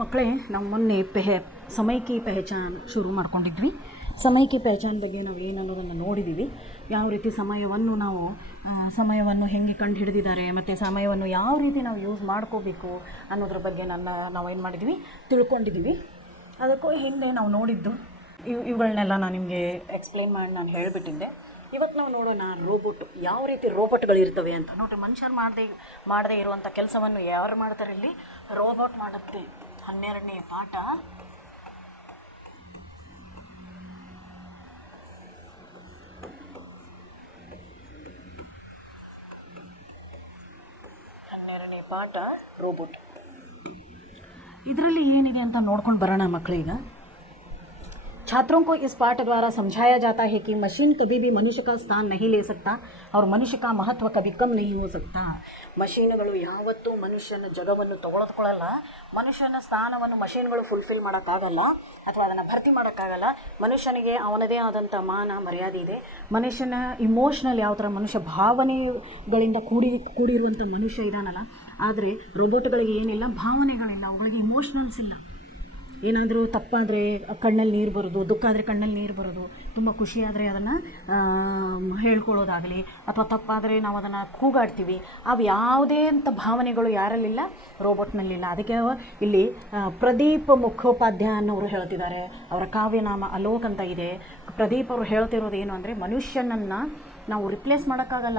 ಮಕ್ಕಳೇ ನಾವು ಮೊನ್ನೆ ಸಮಯ ಕಿ ಪೆಹಚಾನ್ ಶುರು ಮಾಡ್ಕೊಂಡಿದ್ವಿ. ಸಮಯ ಕಿ ಪೆಹಚಾನ್ ಬಗ್ಗೆ ನಾವು ಏನು ಅನ್ನೋದನ್ನು ನೋಡಿದ್ದೀವಿ. ಯಾವ ರೀತಿ ಸಮಯವನ್ನು ಹೇಗೆ ಕಂಡು ಹಿಡಿದಿದ್ದಾರೆ ಮತ್ತು ಸಮಯವನ್ನು ಯಾವ ರೀತಿ ನಾವು ಯೂಸ್ ಮಾಡ್ಕೋಬೇಕು ಅನ್ನೋದ್ರ ಬಗ್ಗೆ ನಾವೇನು ಮಾಡಿದ್ವಿ ತಿಳ್ಕೊಂಡಿದ್ದೀವಿ. ಅದಕ್ಕೂ ಹಿಂದೆ ನಾವು ನೋಡಿದ್ದು ಇವುಗಳನ್ನೆಲ್ಲ ನಾನು ನಿಮಗೆ ಎಕ್ಸ್ಪ್ಲೇನ್ ಮಾಡಿ ನಾನು ಹೇಳಿಬಿಟ್ಟಿದ್ದೆ. ಇವತ್ತು ನಾವು ನೋಡೋಣ ಯಾವ ರೀತಿ ರೋಬೋಟ್ಗಳಿರ್ತವೆ ಅಂತ. ನೋಡಿರಿ, ಮನುಷ್ಯರು ಮಾಡದೇ ಇರುವಂಥ ಕೆಲಸವನ್ನು ಯಾರು ಮಾಡ್ತಾರೆ? ಇಲ್ಲಿ ರೋಬೋಟ್ ಮಾಡುತ್ತೆ. 12ನೇ ಪಾಠ. ರೋಬೋಟ್. ಇದರಲ್ಲಿ ಏನಿದೆ ಅಂತ ನೋಡ್ಕೊಂಡು ಬರೋಣ ಮಕ್ಕಳೀಗ. छात्रों को इस पाठ द्वारा समझाया जाता है कि मशीन कभी भी मनुष्य का स्थान नहीं ले सकता और मनुष्य का महत्व कभी कम नहीं हो सकता. ಮಷೀನ್ಗಳು ಯಾವತ್ತೂ ಮನುಷ್ಯನ ಜಗವನ್ನು ತಗೊಳ್ಕೊಳ್ಳಲ್ಲ. ಮನುಷ್ಯನ ಸ್ಥಾನವನ್ನು ಮಷೀನ್ಗಳು ಫುಲ್ಫಿಲ್ ಮಾಡೋಕ್ಕಾಗಲ್ಲ ಅಥವಾ ಅದನ್ನು ಭರ್ತಿ ಮಾಡೋಕ್ಕಾಗಲ್ಲ. ಮನುಷ್ಯನಿಗೆ ಅವನದೇ ಆದಂಥ ಮಾನ ಮರ್ಯಾದೆ ಇದೆ. ಮನುಷ್ಯನ ಇಮೋಷ್ನಲ್ ಯಾವ ಥರ ಮನುಷ್ಯ ಭಾವನೆಗಳಿಂದ ಕೂಡಿರುವಂಥ ಮನುಷ್ಯ ಇದಾನಲ್ಲ. ಆದರೆ ರೋಬೋಟ್ಗಳಿಗೆ ಏನಿಲ್ಲ, ಭಾವನೆಗಳಿಲ್ಲ, ಅವುಗಳಿಗೆ ಇಮೋಷ್ನಲ್ಸ್ ಇಲ್ಲ. ಏನಾದರೂ ತಪ್ಪಾದರೆ ಕಣ್ಣಲ್ಲಿ ನೀರು ಬರೋದು, ದುಃಖ ಆದರೆ ಕಣ್ಣಲ್ಲಿ ನೀರು ಬರೋದು, ತುಂಬ ಖುಷಿಯಾದರೆ ಅದನ್ನು ಹೇಳ್ಕೊಳ್ಳೋದಾಗಲಿ, ಅಥವಾ ತಪ್ಪಾದರೆ ನಾವು ಅದನ್ನು ಕೂಗಾಡ್ತೀವಿ. ಅವು ಯಾವುದೇ ಅಂತ ಭಾವನೆಗಳು ಯಾರಲ್ಲಿಲ್ಲ? ರೋಬೋಟ್ನಲ್ಲಿಲ್ಲ. ಅದಕ್ಕೆ ಇಲ್ಲಿ ಪ್ರದೀಪ್ ಮುಖೋಪಾಧ್ಯಾಯ ಅನ್ನೋರು ಹೇಳ್ತಿದ್ದಾರೆ. ಅವರ ಕಾವ್ಯನಾಮ ಅಲೋಕ್ ಅಂತ ಇದೆ. ಪ್ರದೀಪ್ ಅವರು ಹೇಳ್ತಿರೋದು ಏನು ಅಂದರೆ, ಮನುಷ್ಯನನ್ನು ನಾವು ರಿಪ್ಲೇಸ್ ಮಾಡೋಕ್ಕಾಗಲ್ಲ.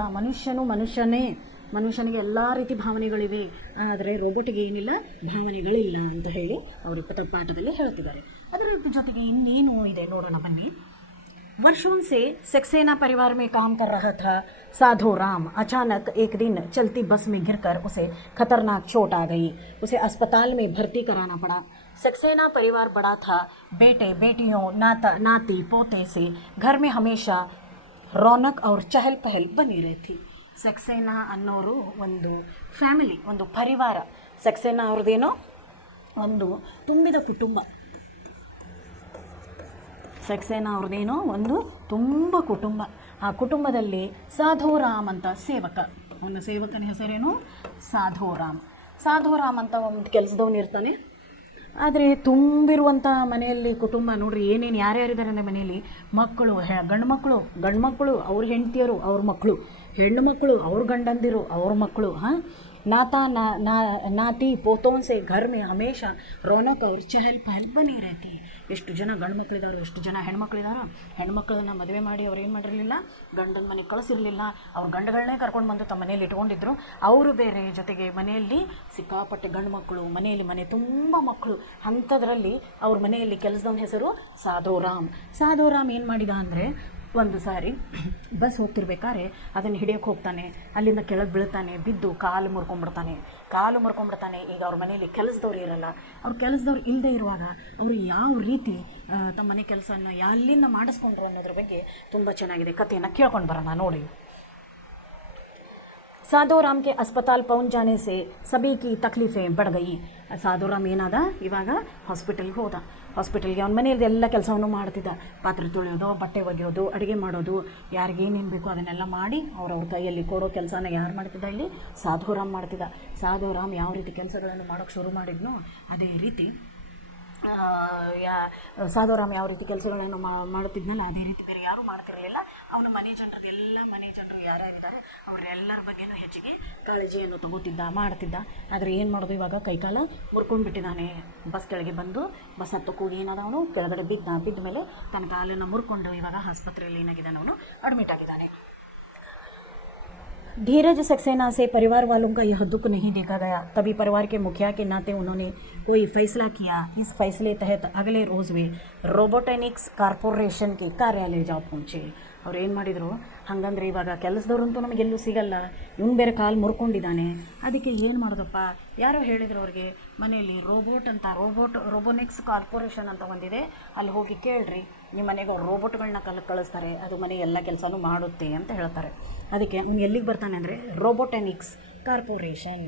ಮನುಷ್ಯನಿಗೆ ಎಲ್ಲ ರೀತಿ ಭಾವನೆಗಳಿವೆ, ಆದರೆ ರೋಬೋಟಿಗೆ ಏನಿಲ್ಲ, ಭಾವನೆಗಳಿಲ್ಲ ಅಂತ ಹೇಳಿ ಅವರು ಪಾಠದಲ್ಲಿ ಹೇಳ್ತಿದ್ದಾರೆ. ಅದರ ಜೊತೆಗೆ ಇನ್ನೇನು ಇದೆ ನೋಡೋಣ ಬನ್ನಿ. वर्षों से सक्सेना परिवार में काम कर रहा था साधु राम. अचानक एक दिन चलती बस में गिरकर उसे खतरनाक चोट आ गई. उसे अस्पताल में भर्ती कराना पड़ा. सक्सेना परिवार बड़ा था. बेटे बेटियों नाती पोते से घर में हमेशा रौनक और चहल पहल बनी रहती. ಸಕ್ಸೇನಾ ಅನ್ನೋರು ಒಂದು ಫ್ಯಾಮಿಲಿ, ಒಂದು ಪರಿವಾರ. ಸಕ್ಸೇನಾ ಅವ್ರದ್ದೇನೋ ಒಂದು ತುಂಬಿದ ಕುಟುಂಬ. ಸಕ್ಸೇನಾ ಅವ್ರದ್ದೇನೋ ಒಂದು ತುಂಬ ಕುಟುಂಬ. ಆ ಕುಟುಂಬದಲ್ಲಿ ಸಾಧುರಾಮ್ ಅಂತ ಸೇವಕ. ಅವನ ಸೇವಕನ ಹೆಸರೇನು? ಸಾಧುರಾಮ್ ಅಂತ ಒಂದು ಕೆಲಸದವನು ಇರ್ತಾನೆ. ಆದರೆ ತುಂಬಿರುವಂಥ ಮನೆಯಲ್ಲಿ ಕುಟುಂಬ ನೋಡ್ರಿ, ಏನೇನು ಯಾರ್ಯಾರಿದ್ದಾರೆ ಅಂದರೆ ಮನೆಯಲ್ಲಿ ಮಕ್ಕಳು, ಗಂಡು ಮಕ್ಕಳು ಅವ್ರ ಹೆಂಡತಿಯರು, ಅವ್ರ ಮಕ್ಕಳು, ಹೆಣ್ಣು ಮಕ್ಕಳು ಅವ್ರ ಗಂಡಂದಿರು, ಅವ್ರ ಮಕ್ಕಳು, ನಾತಿ ಪೋತೋನ್ ಸೆ ಘರ್ ಮೇ ಹಮೇಶಾ ರೌನಕ್ ಅವ್ರ ಚಹಲ್ ಪಹಲ್ ಬನಿ रहती. ಎಷ್ಟು ಜನ ಗಂಡು ಮಕ್ಕಳಿದಾರೋ, ಎಷ್ಟು ಜನ ಹೆಣ್ಮಕ್ಳಿದಾರೋ. ಹೆಣ್ಮಕ್ಳನ್ನ ಮದುವೆ ಮಾಡಿ ಅವ್ರು ಏನು ಮಾಡಿರಲಿಲ್ಲ, ಗಂಡನ ಮನೆಗೆ ಕಳಿಸಿರಲಿಲ್ಲ. ಅವ್ರ ಗಂಡುಗಳನ್ನೇ ಕರ್ಕೊಂಡು ಬಂದು ತಮ್ಮ ಮನೇಲಿ ಇಟ್ಕೊಂಡಿದ್ರು. ಅವರು ಬೇರೆ, ಜೊತೆಗೆ ಮನೆಯಲ್ಲಿ ಸಿಕ್ಕಾಪಟ್ಟೆ ಗಂಡು ಮಕ್ಕಳು, ಮನೆ ತುಂಬ ಮಕ್ಕಳು. ಅಂಥದ್ರಲ್ಲಿ ಅವ್ರ ಮನೆಯಲ್ಲಿ ಕೆಲಸದವನ ಹೆಸರು ಸಾಧುರಾಮ್ ಏನು ಮಾಡಿದ ಅಂದರೆ, ಒಂದು ಸಾರಿ ಬಸ್ ಹೋಗ್ತಿರ್ಬೇಕಾದ್ರೆ ಅದನ್ನು ಹಿಡಿಯೋಕ್ಕೆ ಹೋಗ್ತಾನೆ. ಅಲ್ಲಿಂದ ಕೆಳಗೆ ಬೀಳ್ತಾನೆ, ಬಿದ್ದು ಕಾಲು ಮುರ್ಕೊಂಡ್ಬಿಡ್ತಾನೆ. ಈಗ ಅವ್ರ ಮನೆಯಲ್ಲಿ ಕೆಲಸದವ್ರು ಇರಲ್ಲ. ಅವ್ರ ಕೆಲಸದವ್ರು ಇಲ್ಲದೆ ಇರುವಾಗ ಅವರು ಯಾವ ರೀತಿ ತಮ್ಮ ಮನೆ ಕೆಲಸನ ಎಲ್ಲಿಂದ ಮಾಡಿಸ್ಕೊಂಡ್ರು ಅನ್ನೋದ್ರ ಬಗ್ಗೆ ತುಂಬ ಚೆನ್ನಾಗಿದೆ. ಕಥೆಯನ್ನು ಕೇಳ್ಕೊಂಡು ಬರೋಣ ನೋಡಿ. ಸಾಧುರಾಮ್ ಕೆ अस्पताल पहुंच जाने से सभी की तकलीफ़ें बढ़ गई. ಸಾಧುರಾಮ್ ಏನಾದ, ಇವಾಗ ಹಾಸ್ಪಿಟಲ್ಗೆ ಹೋದ. ಹಾಸ್ಪಿಟಲ್ಗೆ ಅವ್ನ ಮನೆಯಲ್ಲಿ ಎಲ್ಲ ಕೆಲಸವನ್ನು ಮಾಡ್ತಿದ್ದ. ಪಾತ್ರೆ ತೊಳೆಯೋದು, ಬಟ್ಟೆ ಒಗೆಯೋದು, ಅಡುಗೆ ಮಾಡೋದು, ಯಾರಿಗೇನೇನು ಬೇಕೋ ಅದನ್ನೆಲ್ಲ ಮಾಡಿ ಅವ್ರವ್ರ ಕೈಯಲ್ಲಿ ಕೊಡೋ ಕೆಲಸನ ಯಾರು ಮಾಡ್ತಿದ್ದ? ಇಲ್ಲಿ ಸಾಧುರಾಮ್ ಮಾಡ್ತಿದ್ದ. ಸಾಧುರಾಮ್ ಯಾವ ರೀತಿ ಕೆಲಸಗಳನ್ನು ಮಾಡೋಕ್ಕೆ ಶುರು ಮಾಡಿದ್ನೋ ಅದೇ ರೀತಿ ಸಾಧುರಾಮ್ ಯಾವ ರೀತಿ ಕೆಲಸಗಳನ್ನು ಮಾಡುತ್ತಿದ್ನಲ್ಲ ಅದೇ ರೀತಿ ಬೇರೆ ಯಾರೂ ಮಾಡ್ತಿರಲಿಲ್ಲ. ಅವನು ಮನೆ ಜನರು ಯಾರ್ಯಾರಿದ್ದಾರೆ ಅವರೆಲ್ಲರ ಬಗ್ಗೆನೂ ಹೆಚ್ಚಿಗೆ ಕಾಳಜಿಯನ್ನು ಮಾಡ್ತಿದ್ದ. ಆದರೆ ಏನು ಮಾಡೋದು, ಇವಾಗ ಕೈಕಾಲ ಮುರ್ಕೊಂಡ್ಬಿಟ್ಟಿದ್ದಾನೆ. ಬಸ್ ಕೆಳಗೆ ಬಂದು ಬಸ್ ಹತ್ತಕ್ಕೆ ಏನಾದ, ಅವನು ಕೆಳಗಡೆ ಬಿದ್ದ ಮೇಲೆ ತನ್ನ ಕಾಲನ್ನು ಮುರ್ಕೊಂಡು ಇವಾಗ ಆಸ್ಪತ್ರೆಯಲ್ಲಿ ಏನಾಗಿದ್ದಾನೆ, ಅವನು ಅಡ್ಮಿಟ್ ಆಗಿದ್ದಾನೆ. धीरज सक्सेना से परिवार वालों का यह दुख नहीं देखा गया. तभी परिवार के मुखिया के नाते उन्होंने कोई फैसला किया. इस फैसले तहत अगले रोज़ वे रोबोटेनिक्स कॉर्पोरेशन के कार्यालय जा पहुँचे. ಅವ್ರು ಏನು ಮಾಡಿದರು, ಹಾಗಂದ್ರೆ ಇವಾಗ ಕೆಲಸದವ್ರಂತೂ ನಮಗೆಲ್ಲೂ ಸಿಗಲ್ಲ, ಇವನು ಬೇರೆ ಕಾಲು ಮುರ್ಕೊಂಡಿದ್ದಾನೆ. ಅದಕ್ಕೆ ಏನು ಮಾಡೋದಪ್ಪ, ಯಾರೋ ಹೇಳಿದ್ರು ಅವ್ರಿಗೆ, ಮನೆಯಲ್ಲಿ ರೋಬೋನಿಕ್ಸ್ ಕಾರ್ಪೊರೇಷನ್ ಅಂತ ಒಂದಿದೆ, ಅಲ್ಲಿ ಹೋಗಿ ಕೇಳ್ರಿ, ನಿಮ್ಮ ಮನೆಗೆ ಅವ್ರು ರೋಬೋಟ್ಗಳನ್ನ ಕಳಿಸ್ತಾರೆ, ಅದು ಮನೆ ಎಲ್ಲ ಕೆಲಸನೂ ಮಾಡುತ್ತೆ ಅಂತ ಹೇಳ್ತಾರೆ. ಅದಕ್ಕೆ ಅವ್ನು ಎಲ್ಲಿಗೆ ಬರ್ತಾನೆ ಅಂದರೆ ರೋಬೋಟೆನಿಕ್ಸ್ ಕಾರ್ಪೊರೇಷನ್.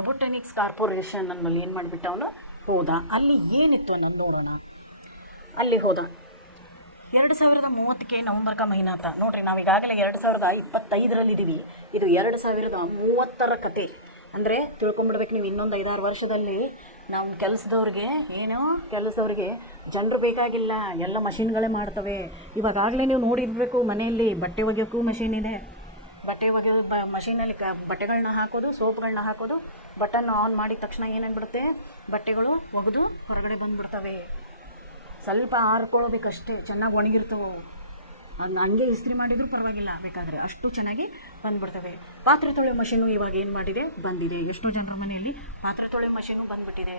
ರೋಬೋಟೆನಿಕ್ಸ್ ಕಾರ್ಪೊರೇಷನ್ ಅನ್ನಲ್ಲಿ ಏನು ಮಾಡಿಬಿಟ್ಟ ಅವನು ಹೋದ. ಅಲ್ಲಿ ಏನಿತ್ತು ಅನ್ನೋದು ನೋಡೋಣ. ಅಲ್ಲಿ ಹೋದ 2030 ನವಂಬರ್ ಕಾ ಮಹಿನಾ ತಾ. ನೋಡ್ರಿ, ನಾವು ಈಗಾಗಲೇ 2025 ಇದು 2030 ಕತೆ. ಅಂದರೆ ತಿಳ್ಕೊಂಬಿಡ್ಬೇಕು ನೀವು, ಇನ್ನೊಂದು 5-6 ವರ್ಷದಲ್ಲಿ ನಾವು ಕೆಲಸದವ್ರಿಗೆ ಜನರು ಬೇಕಾಗಿಲ್ಲ, ಎಲ್ಲ ಮಷಿನ್ಗಳೇ ಮಾಡ್ತವೆ. ಇವಾಗಲೇ ನೀವು ನೋಡಿರಬೇಕು, ಮನೆಯಲ್ಲಿ ಬಟ್ಟೆ ಒಗೆಯೋಕ್ಕೂ ಮಷಿನ್ ಇದೆ. ಬಟ್ಟೆ ಒಗೆಯೋ ಮಷೀನಲ್ಲಿ ಬಟ್ಟೆಗಳನ್ನ ಹಾಕೋದು, ಸೋಪ್ಗಳನ್ನ ಹಾಕೋದು, ಬಟನ್ ಆನ್ ಮಾಡಿದ ತಕ್ಷಣ ಏನಾಗ್ಬಿಡುತ್ತೆ, ಬಟ್ಟೆಗಳು ಒಗೆದು ಹೊರಗಡೆ ಬಂದುಬಿಡ್ತವೆ. ಸ್ವಲ್ಪ ಆರ್ಕೊಳ್ಬೇಕಷ್ಟೇ, ಚೆನ್ನಾಗಿ ಒಣಗಿರ್ತವೆ. ಹಂಗೆ ಇಸ್ತ್ರಿ ಮಾಡಿದರೂ ಪರವಾಗಿಲ್ಲ, ಬೇಕಾದರೆ ಅಷ್ಟು ಚೆನ್ನಾಗಿ ಬಂದುಬಿಡ್ತವೆ. ಪಾತ್ರೆ ತೊಳೆಯೋ ಮಷೀನು ಇವಾಗ ಏನು ಮಾಡಿದೆ, ಬಂದಿದೆ. ಎಷ್ಟೋ ಜನರ ಮನೆಯಲ್ಲಿ ಪಾತ್ರೆ ತೊಳೆಯೋ ಮಷೀನು ಬಂದುಬಿಟ್ಟಿದೆ.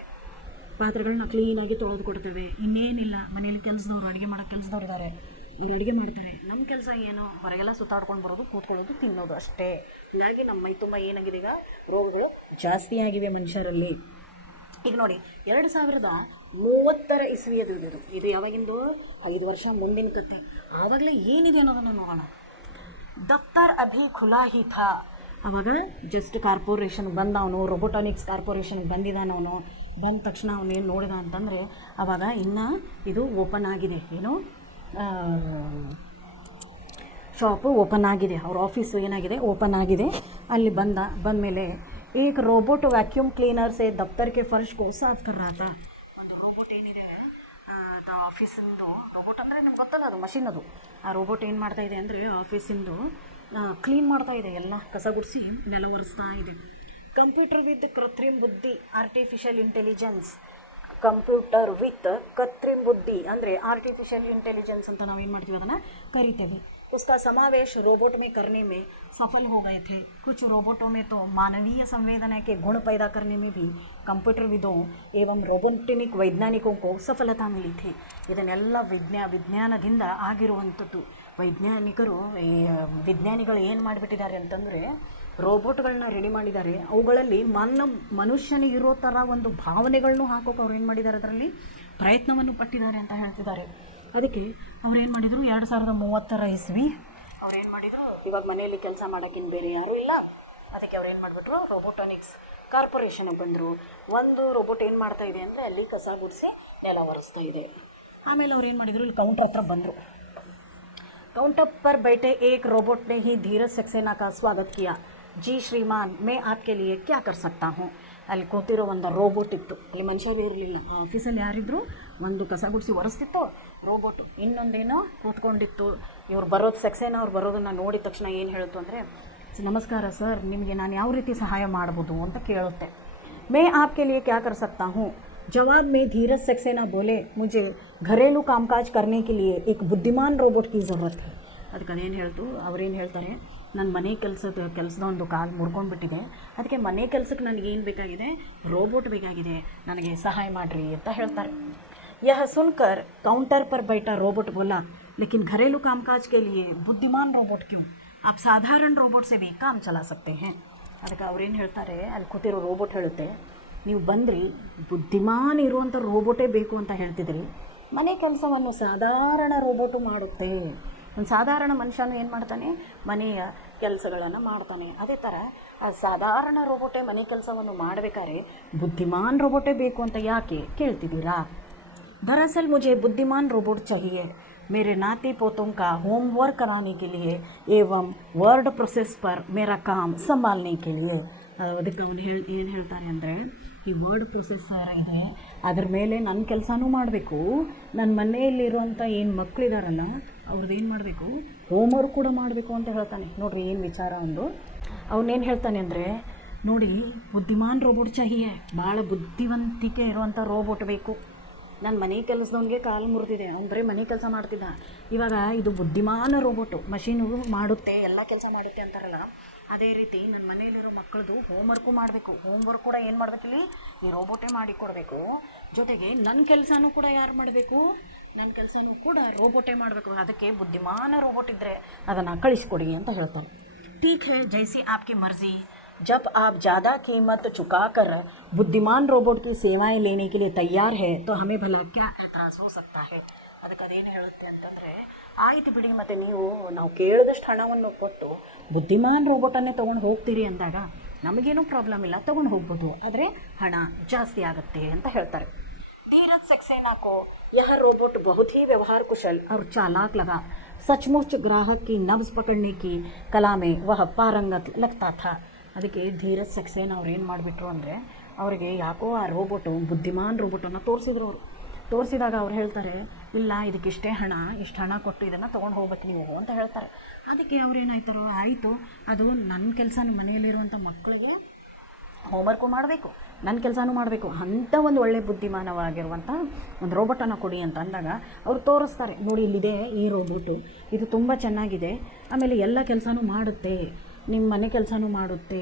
ಪಾತ್ರೆಗಳನ್ನ ಕ್ಲೀನಾಗಿ ತೊಳೆದು ಕೊಡ್ತೇವೆ. ಇನ್ನೇನಿಲ್ಲ, ಮನೆಯಲ್ಲಿ ಕೆಲಸದವ್ರು, ಅಡುಗೆ ಮಾಡೋ ಕೆಲಸದವ್ರು ಇದ್ದಾರೆ, ಅವ್ರು ಅಡುಗೆ ಮಾಡ್ತಾರೆ. ನಮ್ಮ ಕೆಲಸ ಏನು, ಹೊರಗೆಲ್ಲ ಸುತ್ತಾಡ್ಕೊಂಡು ಬರೋದು, ಕೂತ್ಕೊಳ್ಳೋದು, ತಿನ್ನೋದು ಅಷ್ಟೇ. ಹೀಗಾಗಿ ನಮ್ಮ ಮೈ ತುಂಬ ಏನಾಗಿದೆ, ಈಗ ರೋಗಗಳು ಜಾಸ್ತಿ ಆಗಿವೆ ಮನುಷ್ಯರಲ್ಲಿ. ಈಗ ನೋಡಿ, 2030 ಇಸ್ವಿಯದು ಇದು ಯಾವಾಗಿಂದು, 5 ವರ್ಷ ಮುಂದಿನ ಕತೆ. ಆವಾಗಲೇ ಏನಿದೆ ಅನ್ನೋದನ್ನು ನೋಡೋಣ. ದಫ್ತರ್ ಅಭಿ ಖುಲಾ ಹಿ ಥಾ. ಅವಾಗ ಜಸ್ಟ್ ಕಾರ್ಪೊರೇಷನ್ಗೆ ಬಂದವನು, ರೋಬೋಟಾನಿಕ್ಸ್ ಕಾರ್ಪೊರೇಷನ್ಗೆ ಬಂದಿದ್ದಾನವನು. ಬಂದ ತಕ್ಷಣ ಅವನೇನು ನೋಡಿದ ಅಂತಂದರೆ, ಆವಾಗ ಇನ್ನೂ ಇದು ಓಪನ್ ಆಗಿದೆ, ಏನು ಶಾಪು ಓಪನ್ ಆಗಿದೆ, ಅವ್ರ ಆಫೀಸು ಏನಾಗಿದೆ, ಓಪನ್ ಆಗಿದೆ. ಅಲ್ಲಿ ಬಂದಮೇಲೆ एक रोबोट वैक्यूम क्लीनर से दफ्तर के फर्श को साफ कर रहा था. ಒಂದು ರೋಬೋಟ್ ಏನಿದೆ, ಆಫೀಸಿಂದು ರೋಬೋಟ್ ಅಂದರೆ ನಿಮ್ಗೆ ಗೊತ್ತಲ್ಲ, ಅದು ಮಷಿನ್. ಅದು ಆ ರೋಬೋಟ್ ಏನು ಮಾಡ್ತಾ ಇದೆ ಅಂದರೆ, ಆಫೀಸಿಂದು ಕ್ಲೀನ್ ಮಾಡ್ತಾ ಇದೆ, ಎಲ್ಲ ಕಸ ಗುಡಿಸಿ ನೆಲ ಒರೆಸ್ತಾ ಇದೆ. ಕಂಪ್ಯೂಟರ್ ವಿತ್ ಕೃತ್ರಿಮ್ ಬುದ್ಧಿ, artificial intelligence. Computer with Krutrim ಬುದ್ಧಿ ಅಂದರೆ ಆರ್ಟಿಫಿಷಿಯಲ್ ಇಂಟೆಲಿಜೆನ್ಸ್ ಅಂತ ನಾವು ಏನು ಮಾಡ್ತೀವಿ, ಅದನ್ನು ಕರಿತೇವೆ. उसका समावेश रोबोट में करने में सफल हो गए थे. कुछ रोबोटों में तो मानवीय संवेदना के गुण पैदा करने में भी कंप्यूटर विदों एवं रोबोटिक वैज्ञानिकों को सफलता मिली थी. ಇದನ್ನೆಲ್ಲ ವಿಜ್ಞಾನದಿಂದ ಆಗಿರುವಂಥದ್ದು. ವಿಜ್ಞಾನಿಗಳು ಏನು ಮಾಡಿಬಿಟ್ಟಿದ್ದಾರೆ ಅಂತಂದರೆ, ರೋಬೋಟ್ಗಳನ್ನ ರೆಡಿ ಮಾಡಿದ್ದಾರೆ. ಅವುಗಳಲ್ಲಿ ಮನುಷ್ಯನಿಗಿರೋ ಥರ ಒಂದು ಭಾವನೆಗಳನ್ನು ಹಾಕೋಕೆ ಅವ್ರು ಏನು ಮಾಡಿದ್ದಾರೆ, ಅದರಲ್ಲಿ ಪ್ರಯತ್ನವನ್ನು ಪಟ್ಟಿದ್ದಾರೆ ಅಂತ ಹೇಳ್ತಿದ್ದಾರೆ. ಅದಕ್ಕೆ ಅವ್ರೇನು ಮಾಡಿದರು, 2030 ಇಸ್ವಿ ಅವ್ರೇನು ಮಾಡಿದರು, ಇವಾಗ ಮನೆಯಲ್ಲಿ ಕೆಲಸ ಮಾಡೋಕ್ಕಿಂತ ಬೇರೆ ಯಾರೂ ಇಲ್ಲ. ಅದಕ್ಕೆ ಅವ್ರು ಏನು ಮಾಡಿಬಿಟ್ರು, ರೋಬೋಟಾನಿಕ್ಸ್ ಕಾರ್ಪೊರೇಷನ್ಗೆ ಬಂದರು. ಒಂದು ರೋಬೋಟ್ ಏನು ಮಾಡ್ತಾ ಇದೆ ಅಂದರೆ, ಅಲ್ಲಿ ಕಸ ಗುಡಿಸಿ ನೆಲ ಒರೆಸ್ತಾ ಇದೆ. ಆಮೇಲೆ ಅವ್ರು ಏನು ಮಾಡಿದರು, ಇಲ್ಲಿ ಕೌಂಟರ್ ಹತ್ರ ಬಂದರು. काउंटर पर बैठे एक रोबोट ने ही धीरज सक्सेना का स्वागत किया. जी श्रीमान, मैं आपके लिए क्या कर सकता हूँ. ಅಲ್ಲಿ ಕೂತಿರೋ ಒಂದು ರೋಬೋಟ್ ಇತ್ತು, ಅಲ್ಲಿ ಮನುಷ್ಯರು ಇರಲಿಲ್ಲ. ಆ ಆಫೀಸಲ್ಲಿ ಯಾರಿದ್ರು, ಒಂದು ಕಸ ಗುಡಿಸಿ ಒರೆಸ್ತಿತ್ತು ರೋಬೋಟು, ಇನ್ನೊಂದೇನೋ ಕೂತ್ಕೊಂಡಿತ್ತು. ಇವ್ರು ಬರೋದು, ಸಕ್ಸೇನಾ ಅವ್ರು ಬರೋದನ್ನು ನೋಡಿದ ತಕ್ಷಣ ಏನು ಹೇಳುತ್ತು ಅಂದರೆ, ನಮಸ್ಕಾರ ಸರ್, ನಿಮಗೆ ನಾನು ಯಾವ ರೀತಿ ಸಹಾಯ ಮಾಡ್ಬೋದು ಅಂತ ಕೇಳುತ್ತೆ. ಮೇ ಆಪ್ಕೆ ಲಿಯೆ ಕ್ಯಾ ಕರ್ ಸಕ್ತಾ ಹೂँ. जवाब में धीरज सक्सेना बोले, मुझे घरेलू कामकाज करने के लिए एक बुद्धिमान रोबोट की ज़रूरत है. ಅದಕ್ಕೆ ಅದೇನು ಹೇಳ್ತು, ಅವ್ರೇನು ಹೇಳ್ತಾರೆ, ನನ್ನ ಮನೆ ಕೆಲಸದ ಒಂದು ಕಾಲು ಮುರ್ಕೊಂಡ್ಬಿಟ್ಟಿದೆ, ಅದಕ್ಕೆ ಮನೆ ಕೆಲಸಕ್ಕೆ ನನಗೇನು ಬೇಕಾಗಿದೆ, ರೋಬೋಟ್ ಬೇಕಾಗಿದೆ, ನನಗೆ ಸಹಾಯ ಮಾಡಿರಿ ಅಂತ ಹೇಳ್ತಾರೆ. यह सुनकर काउंटर पर बैठा रोबोट बोला, लेकिन घरेलू कामकाज के लिए बुद्धिमान रोबोट क्यों, आप साधारण रोबोट से भी काम चला सकते हैं. ಅದಕ್ಕೆ ಅವ್ರೇನು ಹೇಳ್ತಾರೆ, ಅಲ್ಲಿ ಕೂತಿರೋ ರೋಬೋಟ್ ಹೇಳುತ್ತೆ, ನೀವು ಬಂದ್ರಿ, ಬುದ್ಧಿಮಾನ್ ಇರುವಂಥ ರೋಬೋಟೇ ಬೇಕು ಅಂತ ಹೇಳ್ತಿದ್ರಿ, ಮನೆ ಕೆಲಸವನ್ನು ಸಾಧಾರಣ ರೋಬೋಟು ಮಾಡುತ್ತೆ. ಒಂದು ಸಾಧಾರಣ ಮನುಷ್ಯನು ಏನು ಮಾಡ್ತಾನೆ, ಮನೆಯ ಕೆಲಸಗಳನ್ನು ಮಾಡ್ತಾನೆ. ಅದೇ ಥರ ಆ ಸಾಧಾರಣ ರೋಬೋಟೇ ಮನೆ ಕೆಲಸವನ್ನು ಮಾಡಬೇಕಾದ್ರೆ ಬುದ್ಧಿಮಾನ್ ರೋಬೋಟೇ ಬೇಕು ಅಂತ ಯಾಕೆ ಕೇಳ್ತಿದ್ದೀರಾ. दरअसल मुझे बुद्धिमान रोबोट चाहिए मेरे नाती पोतों का होमवर्क कराने के लिए एवं वर्ड प्रोसेस पर मेरा काम संभालने के लिए. ಅದಕ್ಕೆ ಅವನು ಏನು ಹೇಳ್ತಾರೆ ಅಂದರೆ, ಈ ವರ್ಡ್ ಪ್ರೊಸೆಸರ್ ಇದೆ, ಅದ್ರ ಮೇಲೆ ನನ್ನ ಕೆಲಸನೂ ಮಾಡಬೇಕು, ನನ್ನ ಮನೆಯಲ್ಲಿರುವಂಥ ಏನು ಮಕ್ಕಳಿದಾರಲ್ಲ ಅವ್ರದ್ದು ಏನು ಮಾಡಬೇಕು, ಹೋಮ್ವರ್ಕ್ ಕೂಡ ಮಾಡಬೇಕು ಅಂತ ಹೇಳ್ತಾನೆ. ನೋಡಿರಿ ಏನು ವಿಚಾರ ಒಂದು. ಅವನೇನು ಹೇಳ್ತಾನೆ ಅಂದರೆ, ನೋಡಿ, ಬುದ್ಧಿಮಾನ್ ರೋಬೋಟ್ ಚಾಹಿಯೇ, ಭಾಳ ಬುದ್ಧಿವಂತಿಕೆ ಇರುವಂಥ ರೋಬೋಟ್ ಬೇಕು. ನನ್ನ ಮನೆ ಕೆಲಸದವನಿಗೆ ಕಾಲು ಮುರಿದಿದೆ, ಅವ್ನು ಬರೀ ಮನೆ ಕೆಲಸ ಮಾಡ್ತಿದ್ದ, ಇವಾಗ ಇದು ಬುದ್ಧಿಮಾನ ರೋಬೋಟು, ಮಷೀನು ಮಾಡುತ್ತೆ, ಎಲ್ಲ ಕೆಲಸ ಮಾಡುತ್ತೆ ಅಂತಾರಲ್ಲ, ಅದೇ ರೀತಿ ನನ್ನ ಮನೆಯಲ್ಲಿರೋ ಮಕ್ಕಳದು ಹೋಮ್ವರ್ಕು ಮಾಡಬೇಕು. ಹೋಮ್ವರ್ಕ್ ಕೂಡ ಏನು ಮಾಡಬೇಕಿಲ್ಲಿ, ಈ ರೋಬೋಟೇ ಮಾಡಿಕೊಡ್ಬೇಕು. ಜೊತೆಗೆ ನನ್ನ ಕೆಲಸನೂ ಕೂಡ ಯಾರು ಮಾಡಬೇಕು, ನನ್ನ ಕೆಲಸನೂ ಕೂಡ ರೋಬೋಟೇ ಮಾಡಬೇಕು. ಅದಕ್ಕೆ ಬುದ್ಧಿಮಾನ ರೋಬೋಟ್ ಇದ್ದರೆ ಅದನ್ನು ಕಳಿಸ್ಕೊಡಿ ಅಂತ ಹೇಳ್ತಾರೆ. ठीक है, जैसी आपकी मर्जी. जब आप ज़्यादा कीमत चुकाकर बुद्धिमान रोबोट की सेवाएं लेने के लिए तैयार है तो हमें भला क्या एतराज़ हो सकता है. ಅದಕ್ಕೆ ಅದೇನು ಹೇಳುತ್ತೆ ಅಂತಂದರೆ, ಆಯಿತು ಬಿಡಿ, ಮತ್ತು ನಾವು ಕೇಳಿದಷ್ಟು ಹಣವನ್ನು ಕೊಟ್ಟು ಬುದ್ಧಿಮಾನ್ ರೋಬೋಟನ್ನೇ ತೊಗೊಂಡು ಹೋಗ್ತೀರಿ ಅಂದಾಗ ನಮಗೇನೂ ಪ್ರಾಬ್ಲಮ್ ಇಲ್ಲ, ತೊಗೊಂಡು ಹೋಗ್ಬೋದು, ಆದರೆ ಹಣ ಜಾಸ್ತಿ ಆಗುತ್ತೆ ಅಂತ ಹೇಳ್ತಾರೆ. धीरज सक्सेना को यह रोबोट बहुत ही व्यवहार कुशल और चालाक लगा. सचमुच ग्राहक की नब्ज पकड़ने की कला में वह पारंगत लगता था. ಅದಕ್ಕೆ ಧೀರಜ್ ಸಕ್ಸೇನಾ ಅವ್ರು ಏನು ಮಾಡಿಬಿಟ್ರು ಅಂದರೆ, ಅವರಿಗೆ ಯಾಕೋ ಆ ರೋಬೋಟು ಬುದ್ಧಿಮಾನ್ ರೋಬೋಟನ್ನು ತೋರಿಸಿದ್ರು. ಅವರು ತೋರಿಸಿದಾಗ ಅವ್ರು ಹೇಳ್ತಾರೆ, ಇಲ್ಲ ಇದಕ್ಕಿಷ್ಟೇ ಹಣ, ಇಷ್ಟು ಹಣ ಕೊಟ್ಟು ಇದನ್ನು ತೊಗೊಂಡು ಹೋಗ್ಬೇಕು ನೀವು ಅಂತ ಹೇಳ್ತಾರೆ. ಅದಕ್ಕೆ ಅವ್ರೇನಾಯ್ತಾರೋ, ಆಯಿತು ಅದು ನನ್ನ ಕೆಲಸ, ಮನೆಯಲ್ಲಿರುವಂಥ ಮಕ್ಕಳಿಗೆ ಹೋಮ್ವರ್ಕು ಮಾಡಬೇಕು, ನನ್ನ ಕೆಲಸನೂ ಮಾಡಬೇಕು, ಅಂಥ ಒಂದು ಒಳ್ಳೆ ಬುದ್ಧಿಮಾನವಾಗಿರುವಂಥ ಒಂದು ರೋಬೋಟನ್ನು ಕೊಡಿ ಅಂತ ಅಂದಾಗ ಅವ್ರು ತೋರಿಸ್ತಾರೆ. ನೋಡಿ ಇಲ್ಲಿದೆ ಈ ರೋಬೋಟು, ಇದು ತುಂಬ ಚೆನ್ನಾಗಿದೆ, ಆಮೇಲೆ ಎಲ್ಲ ಕೆಲಸನೂ ಮಾಡುತ್ತೆ, ನಿಮ್ಮ ಮನೆ ಕೆಲಸನೂ ಮಾಡುತ್ತೆ.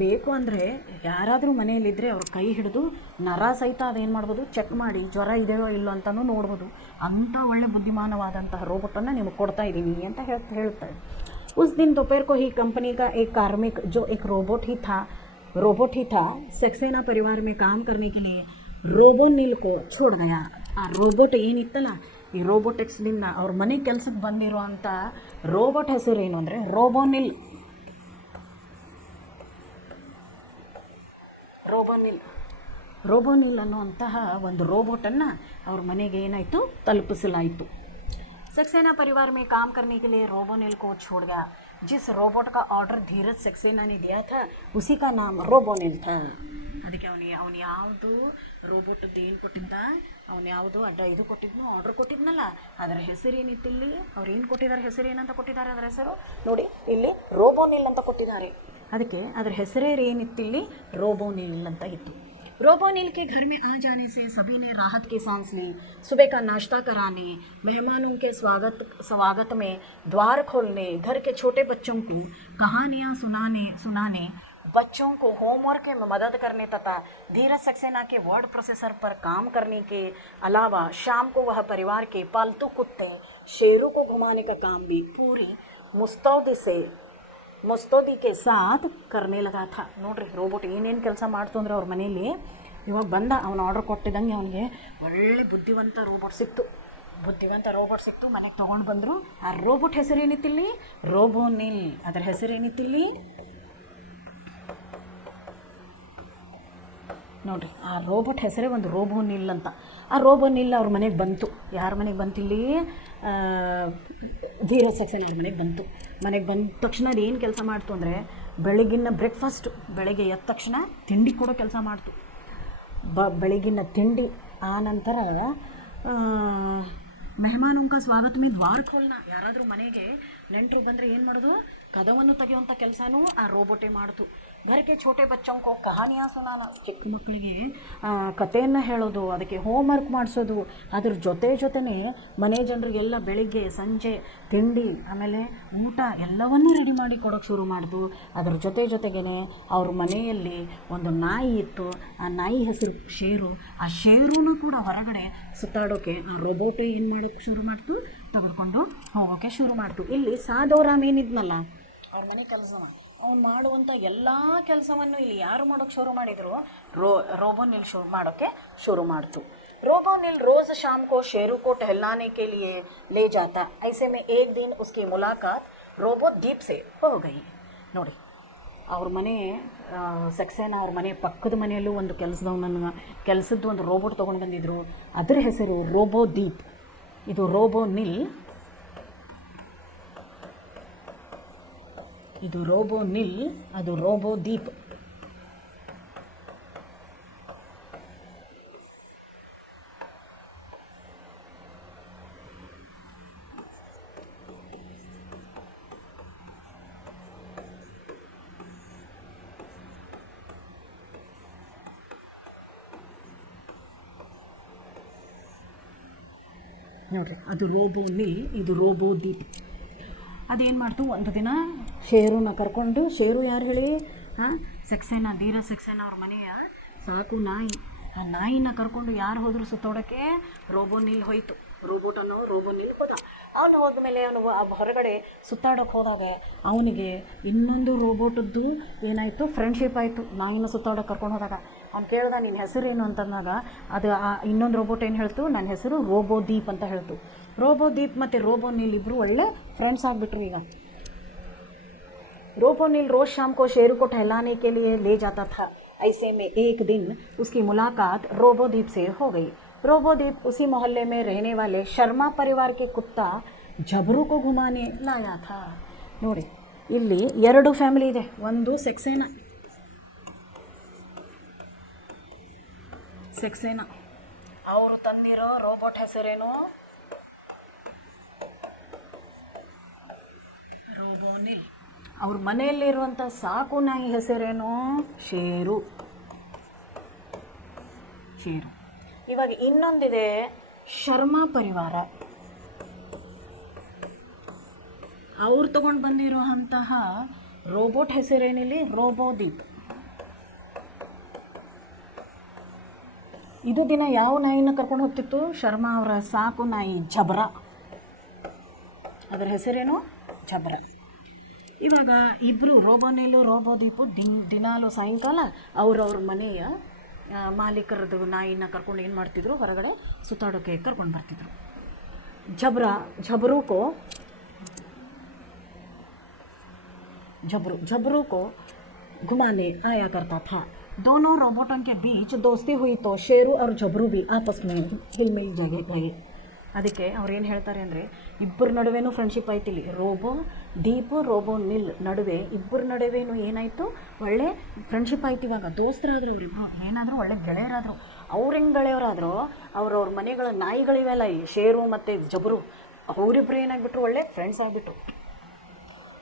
ಬೇಕು ಅಂದರೆ ಯಾರಾದರೂ ಮನೆಯಲ್ಲಿದ್ದರೆ ಅವ್ರ ಕೈ ಹಿಡಿದು ನರ ಸಹಿತ ಅದೇನು ಮಾಡ್ಬೋದು, ಚೆಕ್ ಮಾಡಿ ಜ್ವರ ಇದೆಯೋ ಇಲ್ಲೋ ಅಂತಲೂ ನೋಡ್ಬೋದು. ಅಂಥ ಒಳ್ಳೆ ಬುದ್ಧಿಮಾನವಾದಂತಹ ರೋಬೋಟನ್ನು ನಿಮಗೆ ಕೊಡ್ತಾ ಇದ್ದೀನಿ ಅಂತ ಹೇಳ್ತಾರೆ. उस दिन दोपहर को ही कंपनी का एक कार्मिक जो एक रोबोट ही था सक्सेना परिवार में काम करने के लिए रोबोनिल को छोड़ गया. ಆ ರೋಬೋಟ್ ಏನಿತ್ತಲ್ಲ, ಈ ರೋಬೋಟಿಕ್ಸ್ನಿಂದ ಅವ್ರ ಮನೆ ಕೆಲಸಕ್ಕೆ ಬಂದಿರುವಂಥ ರೋಬೋಟ್ ಹೆಸರು ಏನು ಅಂದರೆ ರೋಬೋನಿಲ್. ರೋಬೋನಿಲ್ ಅನ್ನುವಂತಹ ಒಂದು ರೋಬೋಟನ್ನು ಅವ್ರ ಮನೆಗೆ ಏನಾಯಿತು, ತಲುಪಿಸಲಾಯಿತು. सक्सेना परिवार में काम करने के लिए रोबोनिल को छोड़ गया. जिस रोबोट का ऑर्डर धीरज सक्सेना ने दिया था उसी का नाम रोबोनिल था. ಅದಕ್ಕೆ ಅವನು ಯಾವುದು ರೋಬೋಟದ್ದು ಏನು ಕೊಟ್ಟಿದ್ದ, ಅವನು ಯಾವುದು ಇದು ಕೊಟ್ಟಿದ್ನೋ, ಆರ್ಡ್ರ್ ಕೊಟ್ಟಿದ್ನಲ್ಲ, ಅದರ ಹೆಸರು ಏನಿತ್ತು ಇಲ್ಲಿ, ಅವ್ರು ಏನು ಕೊಟ್ಟಿದ್ದಾರೆ, ಹೆಸರು ಏನಂತ ಕೊಟ್ಟಿದ್ದಾರೆ, ಅದರ ಹೆಸರು ನೋಡಿ ಇಲ್ಲಿ ರೋಬೋನಿಲ್ ಅಂತ ಕೊಟ್ಟಿದ್ದಾರೆ. ಅದಕ್ಕೆ ಅದರ ಹೆಸರೇ ಏನಿತ್ತಿಲ್ಲಿ, ರೋಬೋನಿಲ್ ಅಂತ ಇತ್ತು. रोबोनिल के घर में आ जाने से सभी ने राहत की सांस ली. सुबह का नाश्ता कराने, मेहमानों के स्वागत में द्वार खोलने, घर के छोटे बच्चों को कहानियाँ सुनाने, बच्चों को होमवर्क में मदद करने तथा धीरज सक्सेना के वर्ड प्रोसेसर पर काम करने के अलावा शाम को वह परिवार के पालतू कुत्ते शेरों को घुमाने का काम भी पूरी ಮುಸ್ತೋದಿ ಕೆ ಸಾಥ್ ಕರ್ನೆ ಲಗಾ ಥಾ. ನೋಡ್ರಿ ರೋಬೋಟ್ ಏನೇನು ಕೆಲಸ ಮಾಡ್ತು ಅಂದ್ರೆ ಅವ್ರ ಮನೇಲಿ. ಇವಾಗ ಬಂದ ಅವನು ಆರ್ಡ್ರ್ ಕೊಟ್ಟಿದ್ದಂಗೆ ಅವನಿಗೆ ಒಳ್ಳೆ ಬುದ್ಧಿವಂತ ರೋಬೋಟ್ ಸಿಕ್ತು, ಮನೆಗೆ ತೊಗೊಂಡು ಬಂದರು. ಆ ರೋಬೋಟ್ ಹೆಸರು ಏನಿತ್ತಿಲ್ಲಿ, ರೋಬೋನಿಲ್. ಅದರ ಹೆಸರು ಏನಿತ್ತಿಲ್ಲಿ ನೋಡಿರಿ, ಆ ರೋಬೋಟ್ ಹೆಸರೇ ಒಂದು ರೋಬೋನಿಲ್ ಅಂತ. ಆ ರೋಬೋನಿಲ್ ಅವ್ರ ಮನೆಗೆ ಬಂತು. ಯಾರ ಮನೆಗೆ ಬಂತಿಲ್ಲಿ, ಧೀರಜ್ ಸಕ್ಸೇನಾ ಅವ್ರ ಮನೆಗೆ ಬಂತು. ಮನೆಗೆ ಬಂದ ತಕ್ಷಣ ಅದು ಏನು ಕೆಲಸ ಮಾಡ್ತು ಅಂದರೆ, ಬೆಳಗಿನ ಬ್ರೇಕ್ಫಾಸ್ಟು, ಬೆಳಗ್ಗೆ ಎದ್ದ ತಕ್ಷಣ ತಿಂಡಿ ಕೊಡೋ ಕೆಲಸ ಮಾಡ್ತು. ಬೆಳಗಿನ ತಿಂಡಿ ಆ ನಂತರ ಮೆಹಮಾನೋಂಕ ಸ್ವಾಗತ ಮೇ ದ್ವಾರ ಖೋಲ್ನ, ಯಾರಾದರೂ ಮನೆಗೆ ನೆಂಟರು ಬಂದರೆ ಏನು ಮಾಡೋದು, ಕದವನ್ನು ತೆಗೆಯುವಂಥ ಕೆಲಸನೂ ಆ ರೋಬೋಟೇ ಮಾಡ್ತು. ಘರಕ್ಕೆ ಛೋಟೆ ಬಚ್ಚೋಂಕೋ ಕಹಾನಿಯಾ ಸುನಾನ, ಚಿಕ್ಕ ಮಕ್ಕಳಿಗೆ ಕಥೆಯನ್ನು ಹೇಳೋದು, ಅದಕ್ಕೆ ಹೋಮ್ವರ್ಕ್ ಮಾಡಿಸೋದು, ಅದ್ರ ಜೊತೆನೇ ಮನೆ ಜನರಿಗೆಲ್ಲ ಬೆಳಿಗ್ಗೆ ಸಂಜೆ ತಿಂಡಿ ಆಮೇಲೆ ಊಟ ಎಲ್ಲವನ್ನೂ ರೆಡಿ ಮಾಡಿ ಕೊಡೋಕ್ಕೆ ಶುರು ಮಾಡಿದು. ಅದ್ರ ಜೊತೆಗೇ ಅವ್ರ ಮನೆಯಲ್ಲಿ ಒಂದು ನಾಯಿ ಇತ್ತು. ಆ ನಾಯಿ ಹೆಸರು ಶೇರು. ಆ ಶೇರುನೂ ಕೂಡ ಹೊರಗಡೆ ಸುತ್ತಾಡೋಕ್ಕೆ ಆ ರೋಬೋಟ್ ಏನು ಮಾಡೋಕ್ಕೆ ಶುರು ಮಾಡ್ತು, ತೆಗೆದುಕೊಂಡು ಹೋಗೋಕ್ಕೆ ಶುರು ಮಾಡ್ತು. ಇಲ್ಲಿ ಸಾದೋರಾಮ್ ಏನಿದ್ನಲ್ಲ, ಅವ್ರ ಮನೆ ಕೆಲಸ ಅವ್ನು ಮಾಡುವಂಥ ಎಲ್ಲ ಕೆಲಸವನ್ನು ಇಲ್ಲಿ ಯಾರು ಮಾಡೋಕ್ಕೆ ಶುರು ಮಾಡಿದರು, रोबोनिल ಮಾಡೋಕ್ಕೆ ಶುರು ಮಾಡ್ತು. रोबोनिल रोज़ शाम को शेरू को टहलाने के लिए ले जाता. ऐसे में एक दिन उसकी मुलाकात रोबोदीप से हो गई. ನೋಡಿ, ಅವ್ರ ಮನೆ ಸಕ್ಸೇನಾ ಅವ್ರ ಮನೆ ಪಕ್ಕದ ಮನೆಯಲ್ಲೂ ಒಂದು ಕೆಲಸದ್ದು ಒಂದು ರೋಬೋಟ್ ತೊಗೊಂಡು ಬಂದಿದ್ರು. ಅದರ ಹೆಸರು ರೋಬೋದೀಪ್. ಇದು ರೋಬೋನಿಲ್, ಇದು ರೋಬೋನಿಲ್, ಅದು ರೋಬೋದೀಪ್. ನೋಡಿರಿ, ಅದು ರೋಬೋನಿಲ್, ಇದು ರೋಬೋದೀಪ್. ಅದೇನು ಮಾಡ್ತು, ಒಂದು ದಿನ ಶೇರುನ ಕರ್ಕೊಂಡು, ಶೇರು ಯಾರು ಹೇಳಿ, ಸಕ್ಸೇನಾ, ಧೀರಜ್ ಸಕ್ಸೇನಾ ಅವ್ರ ಮನೆಯ ಸಾಕು ನಾಯಿ. ಆ ನಾಯಿನ ಕರ್ಕೊಂಡು ಯಾರು ಹೋದ್ರು ಸುತ್ತೋಡೋಕ್ಕೆ, ರೋಬೋನಿಲ್ ಹೋಯಿತು. ರೋಬೋನಿಲ್ ಹೋದ. ಅವನು ಹೋದ್ಮೇಲೆ ಅವನು ಹೊರಗಡೆ ಸುತ್ತಾಡೋಕ್ಕೆ ಹೋದಾಗ ಅವನಿಗೆ ಇನ್ನೊಂದು ರೋಬೋಟದ್ದು ಏನಾಯಿತು, ಫ್ರೆಂಡ್ಶಿಪ್ ಆಯಿತು. ನಾಯಿನ ಸುತ್ತಾಡೋಕ್ಕೆ ಕರ್ಕೊಂಡು ಹೋದಾಗ ಅವ್ನು ಕೇಳ್ದ, ನಿನ್ನ ಹೆಸರೇನು ಅಂತಂದಾಗ ಅದು ಆ ಇನ್ನೊಂದು ರೋಬೋಟ್ ಏನು ಹೇಳ್ತು, ನನ್ನ ಹೆಸರು ರೋಬೋದೀಪ್ ಅಂತ ಹೇಳ್ತು. ರೋಬೋದೀಪ್ ಮತ್ತು ರೋಬೋನಿಲ್ ಇಬ್ಬರು ಒಳ್ಳೆ ಫ್ರೆಂಡ್ಸ್ ಆಗಿಬಿಟ್ರು. ಈಗ रोबोनिल रोज शाम को शेरू को टहलाने के लिए ले जाता था। ऐसे में एक दिन उसकी मुलाकात रोबोदीप से हो गई। रोबोदीप उसी मोहल्ले में रहने वाले शर्मा परिवार के कुत्ता झबरू को घुमाने लाया था। ನೋಡಿ ಇಲ್ಲಿ ಎರಡು ಫ್ಯಾಮಿಲಿ ಇದೆ, ಒಂದು ಸೆಕ್ಸೇನಾ ಅವರು ತಂದಿರೋ ರೋಬೋಟ್ ಹೆಸರೇನು ರೋಬೋನಿಲ್. ಅವ್ರ ಮನೆಯಲ್ಲಿರುವಂಥ ಸಾಕು ನಾಯಿ ಹೆಸರೇನು ಶೇರು. ಇವಾಗ ಇನ್ನೊಂದಿದೆ ಶರ್ಮಾ ಪರಿವಾರ, ಅವ್ರು ತಗೊಂಡು ಬಂದಿರುವಂತಹ ರೋಬೋಟ್ ಹೆಸರೇನಿಲ್ಲಿ ರೋಬೋದೀಪ್. ಇದು ದಿನ ಯಾವ ನಾಯಿನ ಕರ್ಕೊಂಡು ಹೋಗ್ತಿತ್ತು? ಶರ್ಮಾ ಅವರ ಸಾಕು ನಾಯಿ ಜಬ್ರ, ಅದರ ಹೆಸರೇನು ಜಬ್ರ. ಇವಾಗ ಇಬ್ಬರು ರೋಬೋನಿಲು ರೋಬೋದೀಪು ದಿನಾಲು ಸಾಯಂಕಾಲ ಅವ್ರವ್ರ ಮನೆಯ ಮಾಲೀಕರದ್ದು ನಾಯಿನ ಕರ್ಕೊಂಡು ಏನು ಮಾಡ್ತಿದ್ರು, ಹೊರಗಡೆ ಸುತ್ತಾಡೋಕ್ಕೆ ಕರ್ಕೊಂಡು ಬರ್ತಿದ್ರು. झबरू को घुमाने आया करता था। दोनों रोबोटों के बीच दोस्ती हुई तो शेरू और झबरू भी आपस में हिलमिल गए. ಅದಕ್ಕೆ ಅವ್ರು ಏನು ಹೇಳ್ತಾರೆ ಅಂದರೆ, ಇಬ್ಬರ ನಡುವೆನೂ ಫ್ರೆಂಡ್ಶಿಪ್ ಆಯ್ತಿಲ್ಲಿ. ರೋಬೋನಿಲ್ ನಡುವೆ ಇಬ್ಬರ ನಡುವೆನೂ ಏನಾಯಿತು, ಒಳ್ಳೆ ಫ್ರೆಂಡ್ಶಿಪ್ ಆಯ್ತು. ಇವಾಗ ದೋಸ್ತರಾದ್ರು ಇವರಿಬ್ಬರು, ಏನಾದರೂ ಒಳ್ಳೆ ಗೆಳೆಯರಾದರು. ಅವ್ರು ಹೆಂಗೆ ಗೆಳೆಯರಾದರೂ ಅವ್ರವ್ರ ಮನೆಗಳ ನಾಯಿಗಳಿವೆಲ್ಲ ಇಲ್ಲಿ ಶೇರು ಮತ್ತು ಜಬರು, ಅವರಿಬ್ಬರು ಏನಾಗ್ಬಿಟ್ರು, ಒಳ್ಳೆ ಫ್ರೆಂಡ್ಸ್ ಆಗಿಬಿಟ್ರು.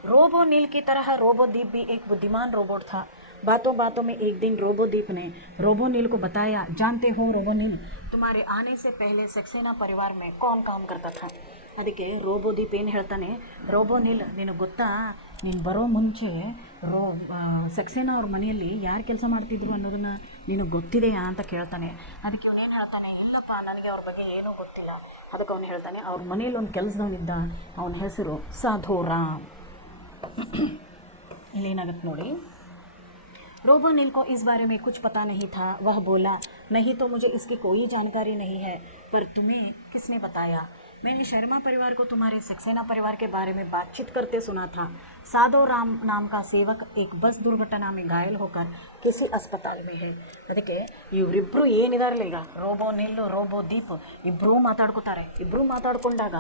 रोबोनिल की तरह रोबोदीप भी एक बुद्धिमान रोबोट था। बातों में एक दिन रोबोदीप ने रोबोनिल को बताया, जानते हो रोबोनिल, तुम्हारे आने से पहले सक्सेना परिवार में कौन काम करता था? ಅದಕ್ಕೆ ರೋಬೋದೀಪ್ ಏನು ಹೇಳ್ತಾನೆ, ರೋಬೋನಿಲ್ ನಿನಗೆ ಗೊತ್ತಾ, ನೀನು ಬರೋ ಮುಂಚೆ ಸಕ್ಸೇನಾ ಅವ್ರ ಮನೆಯಲ್ಲಿ ಯಾರು ಕೆಲಸ ಮಾಡ್ತಿದ್ರು ಅನ್ನೋದನ್ನು ನಿನಗೆ ಗೊತ್ತಿದೆಯಾ ಅಂತ ಕೇಳ್ತಾನೆ. ಅದಕ್ಕೆ ಅವನೇನು ಹೇಳ್ತಾನೆ, ಇಲ್ಲಪ್ಪ ನನಗೆ ಅವ್ರ ಬಗ್ಗೆ ಏನೂ ಗೊತ್ತಿಲ್ಲ. ಅದಕ್ಕೆ ಅವನು ಹೇಳ್ತಾನೆ, ಅವ್ರ ಮನೇಲಿ ಒಂದು ಕೆಲಸದವನಿದ್ದ, ಅವನ ಹೆಸರು ಸಾಧೋರಾಮ್. इलेनागत नोड़ी। रोबोनिल को इस बारे में कुछ पता नहीं था। वह बोला, नहीं तो मुझे इसकी कोई जानकारी नहीं है, पर तुम्हें किसने बताया? मैंने शर्मा परिवार को तुम्हारे सक्सेना परिवार के बारे में बातचीत करते सुना था। साधो राम नाम का सेवक एक बस दुर्घटना में घायल होकर किसी अस्पताल में है. ಅದಕ್ಕೆ ಇವರಿಬ್ಬರು ಏನಿದಾರಲ್ಲ, ಈಗ ರೋಬೋನಿಲ್ ರೋಬೋದೀಪ್ ಇಬ್ಬರೂ ಮಾತಾಡ್ಕೋತಾರೆ. ಇಬ್ಬರೂ ಮಾತಾಡ್ಕೊಂಡಾಗ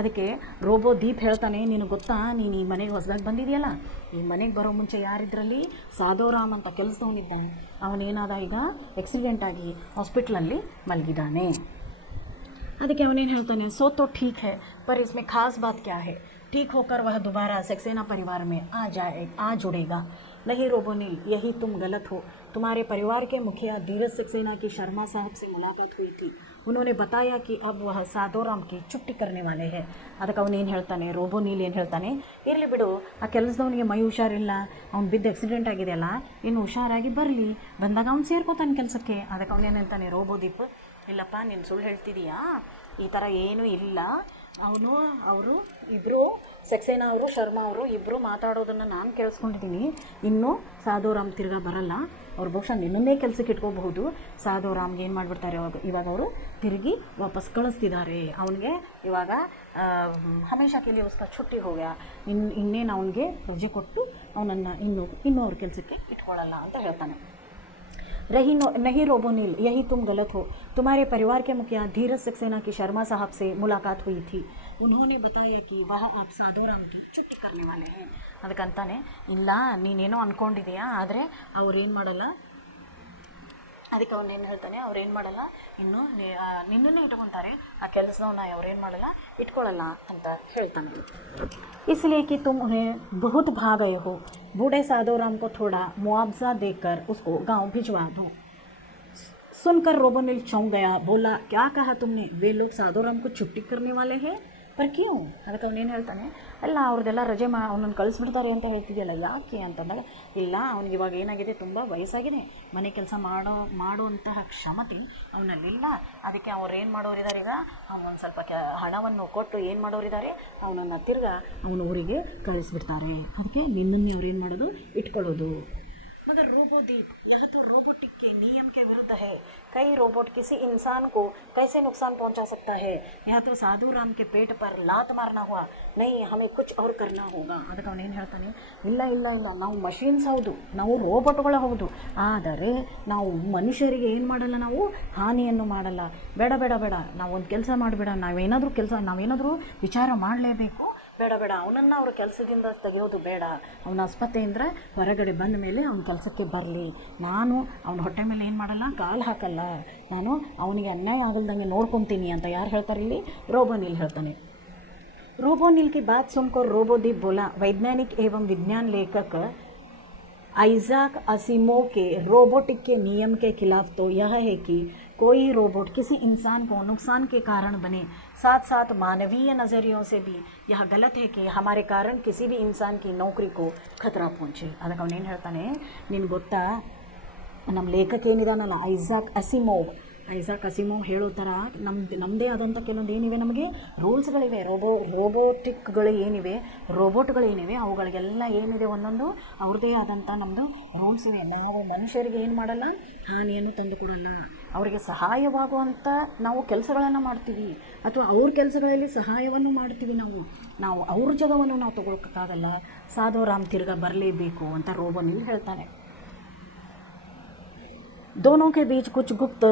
ಅದಕ್ಕೆ ರೋಬೋದೀಪ್ ಹೇಳ್ತಾನೆ, ನಿನಗೆ ಗೊತ್ತಾ, ನೀನು ಈ ಮನೆಗೆ ಹೊಸದಾಗಿ ಬಂದಿದೆಯಲ್ಲ, ಈ ಮನೆಗೆ ಬರೋ ಮುಂಚೆ ಯಾರಿದ್ರಲ್ಲಿ ಸಾಧೋರಾಮ್ ಅಂತ ಕೆಲಸದವನಿದ್ದಾನೆ. ಅವನೇನಾದ, ಈಗ ಆಕ್ಸಿಡೆಂಟ್ ಆಗಿ ಹಾಸ್ಪಿಟ್ಲಲ್ಲಿ ಮಲಗಿದ್ದಾನೆ. ಅದಕ್ಕೆ ಅವನೇನು ಹೇಳ್ತಾನೆ, सो तो ठीक है, पर इसमें खास बात क्या है? ठीक होकर वह दोबारा सक्सेना परिवार में आ जुड़ेगा. नहीं रोबोनिल, यही तुम गलत हो. तुम्हारे परिवार के मुखिया धीरज सक्सेना की शर्मा साहब से मुलाकात हुई थी. उन्होंने बताया कि अब वह साधोराम की छुट्टी करने वाले हैं. ಅದಕ್ಕೆ ಅವನೇನು ಹೇಳ್ತಾನೆ, ರೋಬೋನಿಲ್ ಏನು ಹೇಳ್ತಾನೆ, ಇರಲಿ ಬಿಡು, ಆ ಕೆಲಸದವನಿಗೆ ಮೈ ಹುಷಾರಿಲ್ಲ, ಅವ್ನು ಬಿದ್ದು ಆಕ್ಸಿಡೆಂಟ್ ಆಗಿದೆಯಲ್ಲ, ಇನ್ನು ಹುಷಾರಾಗಿ ಬರಲಿ, ಬಂದಾಗ ಅವ್ನು ಸೇರ್ಕೋತಾನೆ ಕೆಲಸಕ್ಕೆ. ಅದಕ್ಕೆ ಅವನೇನು ಹೇಳ್ತಾನೆ ರೋಬೋದೀಪ್, ಇಲ್ಲಪ್ಪ ನೀನು ಸುಳ್ಳು ಹೇಳ್ತಿದೀಯಾ, ಈ ಥರ ಏನೂ ಇಲ್ಲ. ಅವರು ಇಬ್ಬರು ಸಕ್ಸೇನಾ ಅವರು ಶರ್ಮಾ ಅವರು ಇಬ್ಬರು ಮಾತಾಡೋದನ್ನು ನಾನು ಕೇಳಿಸ್ಕೊಂಡಿದ್ದೀನಿ. ಇನ್ನೂ ಸಾಧೋರಾಮ್ ತಿರ್ಗಾ ಬರಲ್ಲ, ಅವ್ರು ಬಹುಶಃ ನಿನ್ನನ್ನೇ ಕೆಲಸಕ್ಕೆ ಇಟ್ಕೋಬಹುದು. ಸಾಧೋರಾಮ್ಗೆ ಏನು ಮಾಡಿಬಿಡ್ತಾರೆ, ಇವಾಗ ಅವರು ತಿರುಗಿ ವಾಪಸ್ ಕಳಿಸ್ತಿದ್ದಾರೆ. ಅವನಿಗೆ ಇವಾಗ ಹಮೇಶಾ ಕೇಳಿ ಉಸ್ಕಾ छुट्टी हो गया, ಇನ್ನೇನು ಅವನಿಗೆ ರಜೆ ಕೊಟ್ಟು ಅವನನ್ನು ಇನ್ನೂ ಅವ್ರ ಕೆಲಸಕ್ಕೆ ಇಟ್ಕೊಳ್ಳಲ್ಲ ಅಂತ ಹೇಳ್ತಾನೆ. नहीं रोबोनिल, यही तुम गलत हो. तुम्हारे परिवार के मुखिया धीरज सक्सेना की शर्मा साहब से मुलाकात हुई थी. उन्होंने बताया कि वह आप साधोराम की छुट्टी करने वाले हैं. ಅದಕ್ಕಂತಾನೆ, ಇಲ್ಲ ನೀನೇನೋ ಅಂದ್ಕೊಂಡಿದೆಯಾ, ಆದರೆ ಅವ್ರೇನು ಮಾಡಲ್ಲ. ಅದಕ್ಕೆ ಅವನೇನು ಹೇಳ್ತಾನೆ, ಅವ್ರೇನು ಮಾಡಲ್ಲ, ಇನ್ನು ನಿನ್ನನ್ನು ಇಟ್ಕೊತಾರೆ, ಆ ಕೆಲಸದವನ್ನ ಅವ್ರೇನು ಮಾಡಲ್ಲ, ಇಟ್ಕೊಳ್ಳಲ್ಲ ಅಂತ ಹೇಳ್ತಾನೆ. इसलिए कि तुम उन्हें बहुत भा गए हो. बूढ़े साधोराम को थोड़ा मुआवजा देकर उसको गांव भिजवा दो. सुनकर रोबोनिल चौंक गया, बोला, क्या कहा तुमने? वे लोग साधोराम को छुट्टी करने वाले हैं, पर क्यों? ಅದಕ್ಕೆ ಅವನೇನು ಹೇಳ್ತಾನೆ, ಅಲ್ಲ ಅವ್ರದ್ದೆಲ್ಲ ರಜೆ ಅವನನ್ನು ಕಳಿಸ್ಬಿಡ್ತಾರೆ ಅಂತ ಹೇಳ್ತಿದೆಯಲ್ಲ, ಯಾಕೆ ಅಂತಂದಾಗ, ಇಲ್ಲ ಅವ್ನಿಗೆ ಇವಾಗ ಏನಾಗಿದೆ, ತುಂಬ ವಯಸ್ಸಾಗಿದೆ, ಮನೆ ಕೆಲಸ ಮಾಡುವಂತಹ ಕ್ಷಮತೆ ಅವನಲ್ಲಿಲ್ಲ. ಅದಕ್ಕೆ ಅವ್ರು ಏನು ಮಾಡೋರಿದ್ದಾರೆ, ಈಗ ಅವನೊಂದು ಸ್ವಲ್ಪ ಹಣವನ್ನು ಕೊಟ್ಟು ಏನು ಮಾಡೋರಿದ್ದಾರೆ, ಅವನನ್ನು ತಿರ್ಗಾ ಅವನ ಊರಿಗೆ ಕಳಿಸ್ಬಿಡ್ತಾರೆ. ಅದಕ್ಕೆ ನಿನ್ನನ್ನೇ ಅವ್ರು ಏನು ಮಾಡೋದು, ಇಟ್ಕೊಳ್ಳೋದು. मगर रोबोदीप यह तो रोबोटिक के नियम के विरुद्ध है। कई रोबोट किसी इंसान को कैसे नुकसान पहुंचा सकता है। यह तो साधु राम के पेट पर लात मारना हुआ, नहीं हमें कुछ और करना होगा। ಅದಕ್ಕೆ ಅವನೇನು ಹೇಳ್ತಾನೆ, ಇಲ್ಲ ಇಲ್ಲ ಇಲ್ಲ ನಾವು ಮಷೀನ್ಸ್ ಹೌದು, ನಾವು ರೋಬೋಟ್ಗಳು ಹೌದು, ಆದರೆ ನಾವು ಮನುಷ್ಯರಿಗೆ ಏನು ಮಾಡಲ್ಲ, ನಾವು ಹಾನಿಯನ್ನು ಮಾಡಲ್ಲ. ಬೇಡ ಬೇಡ ಬೇಡ, ನಾವು ಒಂದು ಕೆಲಸ ಮಾಡಬೇಡ, ನಾವೇನಾದರೂ ವಿಚಾರ ಮಾಡಲೇಬೇಕು, ಬೇಡ ಬೇಡ ಅವನನ್ನು ಅವ್ರ ಕೆಲಸದಿಂದ ತೆಗೆಯೋದು ಬೇಡ. ಅವನ ಆಸ್ಪತ್ರೆಯಿಂದ ಹೊರಗಡೆ ಬಂದ ಮೇಲೆ ಅವನ ಕೆಲಸಕ್ಕೆ ಬರಲಿ, ನಾನು ಅವನ ಹೊಟ್ಟೆ ಮೇಲೆ ಏನು ಮಾಡಲ್ಲ, ಕಾಲು ಹಾಕಲ್ಲ, ನಾನು ಅವನಿಗೆ ಅನ್ಯಾಯ ಆಗಲ್ದಂಗೆ ನೋಡ್ಕೊತೀನಿ ಅಂತ ಯಾರು ಹೇಳ್ತಾರೆ ಇಲ್ಲಿ? ರೋಬೋನಿಲ್ ಹೇಳ್ತಾನೆ. रोबोनिल की बात सुनकर रोबोदीप बोला, वैज्ञानिक एवं विज्ञान लेखक आइजैक असिमोव के रोबोटिक के नियम के खिलाफ तो यह है कि कोई रोबोट किसी इंसान को नुकसान के कारण बने। साथ साथ मानवीय नज़रियों से भी यह गलत है कि हमारे कारण किसी भी इंसान की नौकरी को खतरा पहुँचे. ಅದಕ್ಕೆ ಅವನೇನು ಹೇಳ್ತಾನೆ, ನಿನ್ಗೆ ಗೊತ್ತಾ, ನಮ್ಮ ಲೇಖಕ ಏನಿದಾನಲ್ಲ ಐಸಾಕ್ ಅಸಿಮೋವ್ ಹೇಳೋ ಥರ ನಮ್ಮದೇ ಆದಂಥ ಕೆಲವೊಂದು ಏನಿವೆ, ನಮಗೆ ರೂಲ್ಸ್ಗಳಿವೆ. ರೋಬೋಟಿಕ್ಗಳು ಏನಿವೆ, ರೋಬೋಟ್ಗಳೇನಿವೆ, ಅವುಗಳಿಗೆಲ್ಲ ಏನಿದೆ ಒಂದೊಂದು ಅವ್ರದ್ದೇ ಆದಂಥ ನಮ್ಮದು ರೂಲ್ಸ್ ಇವೆ. ನಾವು ಮನುಷ್ಯರಿಗೆ ಏನು ಮಾಡಲ್ಲ, ಹಾನಿಯನ್ನು ತಂದು ಕೊಡಲ್ಲ, ಅವರಿಗೆ ಸಹಾಯವಾಗುವಂಥ ನಾವು ಕೆಲಸಗಳನ್ನು ಮಾಡ್ತೀವಿ, ಅಥವಾ ಅವ್ರ ಕೆಲಸಗಳಲ್ಲಿ ಸಹಾಯವನ್ನು ಮಾಡ್ತೀವಿ. ನಾವು ಅವ್ರ ಜಾಗವನ್ನು ನಾವು ತಗೊಳಕ್ಕಾಗಲ್ಲ. ಸಾಧು ರಾಮ್ ತಿರ್ಗಾ ಬರಲೇಬೇಕು ಅಂತ ರೋಬೋನಿಲ್ ಹೇಳ್ತಾನೆ. दोनों के बीच कुछ गुप्त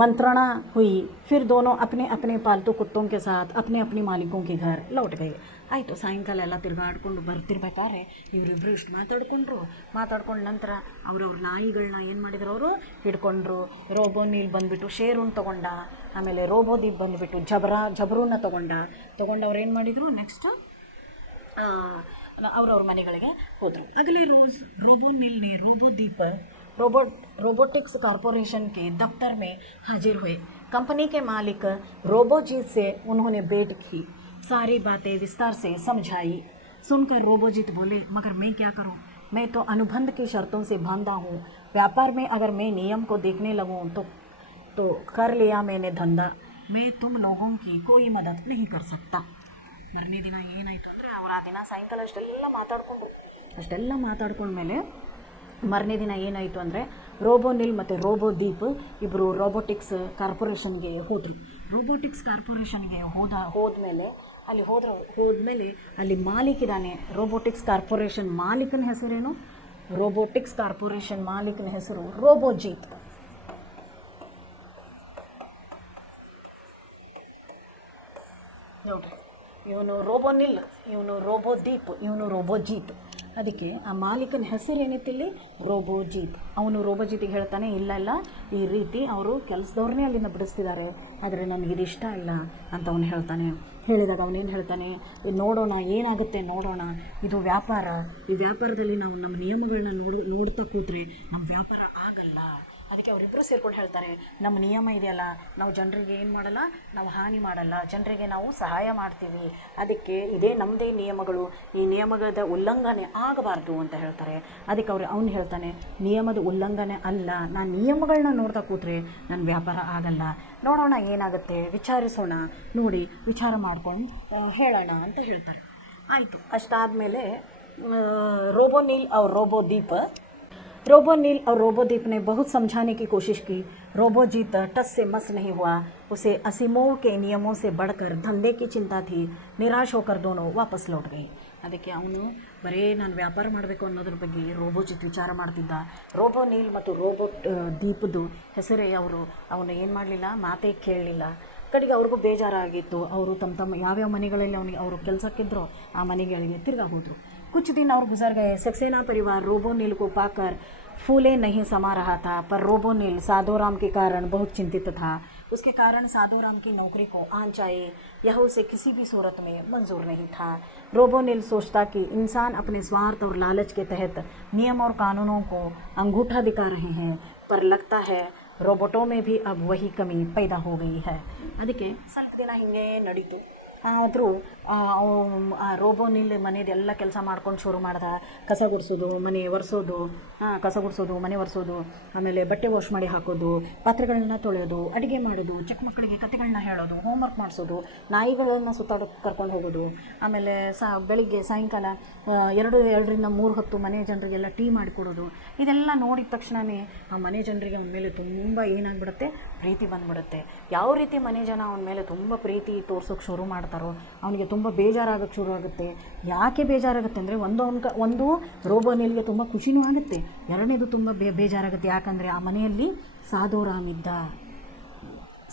मंत्रणा हुई, फिर दोनों अपने अपने पालतू कुत्तों के साथ अपने अपने मालिकों के घर लौट गए. ಆಯಿತು, ಸಾಯಂಕಾಲ ಎಲ್ಲ ತಿರುಗಾಡ್ಕೊಂಡು ಬರ್ತಿರ್ಬೇಕಾದ್ರೆ ಇವರಿಬ್ಬರು ಇಷ್ಟು ಮಾತಾಡ್ಕೊಂಡು ನಂತರ ಅವ್ರವ್ರ ನಾಯಿಗಳನ್ನ ಏನು ಮಾಡಿದ್ರು, ಅವರು ಹಿಡ್ಕೊಂಡ್ರು. ರೋಬೋನಿಲ್ ಬಂದುಬಿಟ್ಟು ಶೇರೂನ್ ತೊಗೊಂಡ, ಆಮೇಲೆ ರೋಬೋದೀಪ್ ಬಂದುಬಿಟ್ಟು ಜಬರೂನ ತೊಗೊಂಡು ಅವ್ರು ಏನು ಮಾಡಿದರು, ನೆಕ್ಸ್ಟ್ ಅವ್ರವ್ರ ಮನೆಗಳಿಗೆ ಹೋದರು. अगले रोज़ रोबोनिल ने रोबोटिक्स कॉरपोरेशन के दफ्तर में हाजिर हुए. कंपनी के मालिक रोबोजीत से उन्होंने भेंट की, सारी बातें विस्तार से समझाई. सुनकर रोबोजीत बोले, मगर मैं क्या करूं, मैं तो अनुबंध की शर्तों से बांधा हूं. व्यापार में अगर मैं नियम को देखने लगूं तो कर लिया मैंने धंधा, मैं तुम लोगों की कोई मदद नहीं कर सकता. ಮರನೇ ದಿನ ಏನಾಯಿತು ಅಂದರೆ, ಅವ್ರು ಆ ದಿನ ಸಾಯಂಕಾಲ ಅಷ್ಟೆಲ್ಲ ಮಾತಾಡ್ಕೊಂಡ್ಮೇಲೆ ಮರನೇ ದಿನ ಏನಾಯಿತು ಅಂದರೆ, ರೋಬೋನಿಲ್ ಮತ್ತು ರೋಬೋದೀಪ್ ಇಬ್ಬರು ರೋಬೋಟಿಕ್ಸ್ ಕಾರ್ಪೊರೇಷನ್ಗೆ ಹೋದರು. ರೋಬೋಟಿಕ್ಸ್ ಕಾರ್ಪೊರೇಷನ್ಗೆ ಹೋದ್ಮೇಲೆ ಅಲ್ಲಿ ಮಾಲೀಕಿದ್ದಾನೆ. ರೋಬೋಟಿಕ್ಸ್ ಕಾರ್ಪೊರೇಷನ್ ಮಾಲೀಕನ ಹೆಸರೇನು? ರೋಬೋಟಿಕ್ಸ್ ಕಾರ್ಪೊರೇಷನ್ ಮಾಲೀಕನ ಹೆಸರು ರೋಬೋಜೀತ್. ನೋಡ್ರಿ, ಇವನು ರೋಬೋನಿಲ್, ಇವನು ರೋಬೋದೀಪ್, ಇವನು ರೋಬೋಜೀತ್. ಅದಕ್ಕೆ ಆ ಮಾಲೀಕನ ಹೆಸರು ಏನಿತ್ತಿಲ್ಲಿ? ರೋಬೋಜೀತ್. ಅವನು ರೋಬೋಜೀತಿಗೆ ಹೇಳ್ತಾನೆ, ಇಲ್ಲ ಈ ರೀತಿ ಅವರು ಕೆಲಸದವ್ರನ್ನೇ ಅಲ್ಲಿಂದ ಬಿಡಿಸ್ತಿದ್ದಾರೆ, ಆದರೆ ನನಗಿದು ಇಷ್ಟ ಇಲ್ಲ ಅಂತ ಅವನು ಹೇಳ್ತಾನೆ. ಹೇಳಿದಾಗ ಅವನೇನು ಹೇಳ್ತಾನೆ, ನೋಡೋಣ ಏನಾಗುತ್ತೆ ನೋಡೋಣ, ಇದು ವ್ಯಾಪಾರ, ಈ ವ್ಯಾಪಾರದಲ್ಲಿ ನಾವು ನಮ್ಮ ನಿಯಮಗಳನ್ನ ನೋಡ್ತಾ ಕೂತ್ರೆ ನಮ್ಮ ವ್ಯಾಪಾರ ಆಗಲ್ಲ. ಅದಕ್ಕೆ ಅವರಿಬ್ಬರು ಸೇರ್ಕೊಂಡು ಹೇಳ್ತಾರೆ, ನಮ್ಮ ನಿಯಮ ಇದೆಯಲ್ಲ, ನಾವು ಜನರಿಗೆ ಏನು ಮಾಡಲ್ಲ, ನಾವು ಹಾನಿ ಮಾಡಲ್ಲ, ಜನರಿಗೆ ನಾವು ಸಹಾಯ ಮಾಡ್ತೀವಿ, ಅದಕ್ಕೆ ಇದೇ ನಮ್ಮದೇ ನಿಯಮಗಳು, ಈ ನಿಯಮದ ಉಲ್ಲಂಘನೆ ಆಗಬಾರ್ದು ಅಂತ ಹೇಳ್ತಾರೆ. ಅದಕ್ಕೆ ಅವನು ಹೇಳ್ತಾನೆ, ನಿಯಮದ ಉಲ್ಲಂಘನೆ ಅಲ್ಲ, ನಾನು ನಿಯಮಗಳನ್ನ ನೋಡ್ತಾ ಕೂತ್ರೆ ನನ್ನ ವ್ಯಾಪಾರ ಆಗಲ್ಲ, ನೋಡೋಣ ಏನಾಗುತ್ತೆ, ವಿಚಾರಿಸೋಣ, ನೋಡಿ ವಿಚಾರ ಮಾಡ್ಕೊಂಡು ಹೇಳೋಣ ಅಂತ ಹೇಳ್ತಾರೆ. ಆಯಿತು, ಅಷ್ಟಾದಮೇಲೆ रोबोनिल और रोबोदीप ने बहुत समझाने की कोशिश की. रोबोजीत टस से मस नहीं हुआ. उसे असिमोव के नियमों से बढ़कर धंधे की चिंता थी. निराश होकर दोनों वापस लौट गए. ಅದಕ್ಕೆ ಅವನು ಬರೀ ನಾನು ವ್ಯಾಪಾರ ಮಾಡಬೇಕು ಅನ್ನೋದ್ರ ಬಗ್ಗೆ ರೋಬೋಜಿತ್ ವಿಚಾರ ಮಾಡ್ತಿದ್ದ. ರೋಬೋನಿಲ್ ಮತ್ತು ದೀಪದ್ದು ಹೆಸರೇ ಅವನು ಏನು ಮಾಡಲಿಲ್ಲ, ಮಾತೇ ಕೇಳಲಿಲ್ಲ. ಕಡೆಗೆ ಅವ್ರಿಗೂ ಬೇಜಾರಾಗಿತ್ತು. ಅವರು ತಮ್ಮ ಯಾವ್ಯಾವ ಮನೆಗಳಲ್ಲಿ ಅವರು ಕೆಲಸಕ್ಕಿದ್ರು ಆ ಮನೆಗಳಿಗೆ ತಿರ್ಗಾ ಹೋದರು. कुछ दिन और गुजर गए. सक्सेना परिवार रोबोनिल को पाकर फूले नहीं समा रहा था, पर रोबोनिल साधोराम के कारण बहुत चिंतित था. उसके कारण साधोराम की नौकरी को आंच आई, यह उसे किसी भी सूरत में मंजूर नहीं था. रोबोनिल सोचता कि इंसान अपने स्वार्थ और लालच के तहत नियम और कानूनों को अंगूठा दिखा रहे हैं, पर लगता है रोबोटों में भी अब वही कमी पैदा हो गई है. ಅದಕ್ಕೆ ಸ್ವಲ್ಪ ದಿನ ಹಿಂಗೆ ನಡೀತು. ಆದರೂ ಆ ರೋಬೋನಿಲ್ ಮನೆಯದೆಲ್ಲ ಕೆಲಸ ಮಾಡ್ಕೊಂಡು ಶುರು ಮಾಡ್ದ. ಕಸ ಗುಡಿಸೋದು, ಮನೆ ಒರೆಸೋದು, ಕಸ ಗುಡಿಸೋದು, ಮನೆ ಒರೆಸೋದು, ಆಮೇಲೆ ಬಟ್ಟೆ ವಾಶ್ ಮಾಡಿ ಹಾಕೋದು, ಪಾತ್ರೆಗಳನ್ನ ತೊಳೆಯೋದು, ಅಡುಗೆ ಮಾಡೋದು, ಚಿಕ್ಕ ಮಕ್ಕಳಿಗೆ ಕತೆಗಳನ್ನ ಹೇಳೋದು, ಹೋಮ್ವರ್ಕ್ ಮಾಡಿಸೋದು, ನಾಯಿಗಳನ್ನು ಸುತ್ತಾಡೋಕ್ಕೆ ಕರ್ಕೊಂಡು ಹೋಗೋದು, ಆಮೇಲೆ ಬೆಳಿಗ್ಗೆ ಸಾಯಂಕಾಲ 2ರಿಂದ 3 ಹೊತ್ತು ಮನೆ ಜನರಿಗೆಲ್ಲ ಟೀ ಮಾಡಿಕೊಡೋದು. ಇದೆಲ್ಲ ನೋಡಿದ ತಕ್ಷಣವೇ ಆ ಮನೆ ಜನರಿಗೆ ಅವನ ಮೇಲೆ ತುಂಬ ಏನಾಗ್ಬಿಡುತ್ತೆ, ಪ್ರೀತಿ ಬಂದ್ಬಿಡುತ್ತೆ. ಯಾವ ರೀತಿ ಮನೆ ಜನ ಅವನ ಮೇಲೆ ತುಂಬ ಪ್ರೀತಿ ತೋರ್ಸೋಕ್ಕೆ ಶುರು ಮಾಡ್ತಾರೋ ಅವನಿಗೆ ತುಂಬ ಬೇಜಾರಾಗೋಕ್ಕೆ ಶುರು ಆಗುತ್ತೆ. ಯಾಕೆ ಬೇಜಾರಾಗುತ್ತೆ ಅಂದರೆ ಒಂದು ರೋಬೋನಿಲ್ಗೆ ತುಂಬ ಖುಷಿನೂ ಆಗುತ್ತೆ, ಎರಡನೇದು ತುಂಬ ಬೇಜಾರಾಗುತ್ತೆ. ಯಾಕಂದರೆ ಆ ಮನೆಯಲ್ಲಿ ಸಾಧುರಾಮ್ ಇದ್ದ.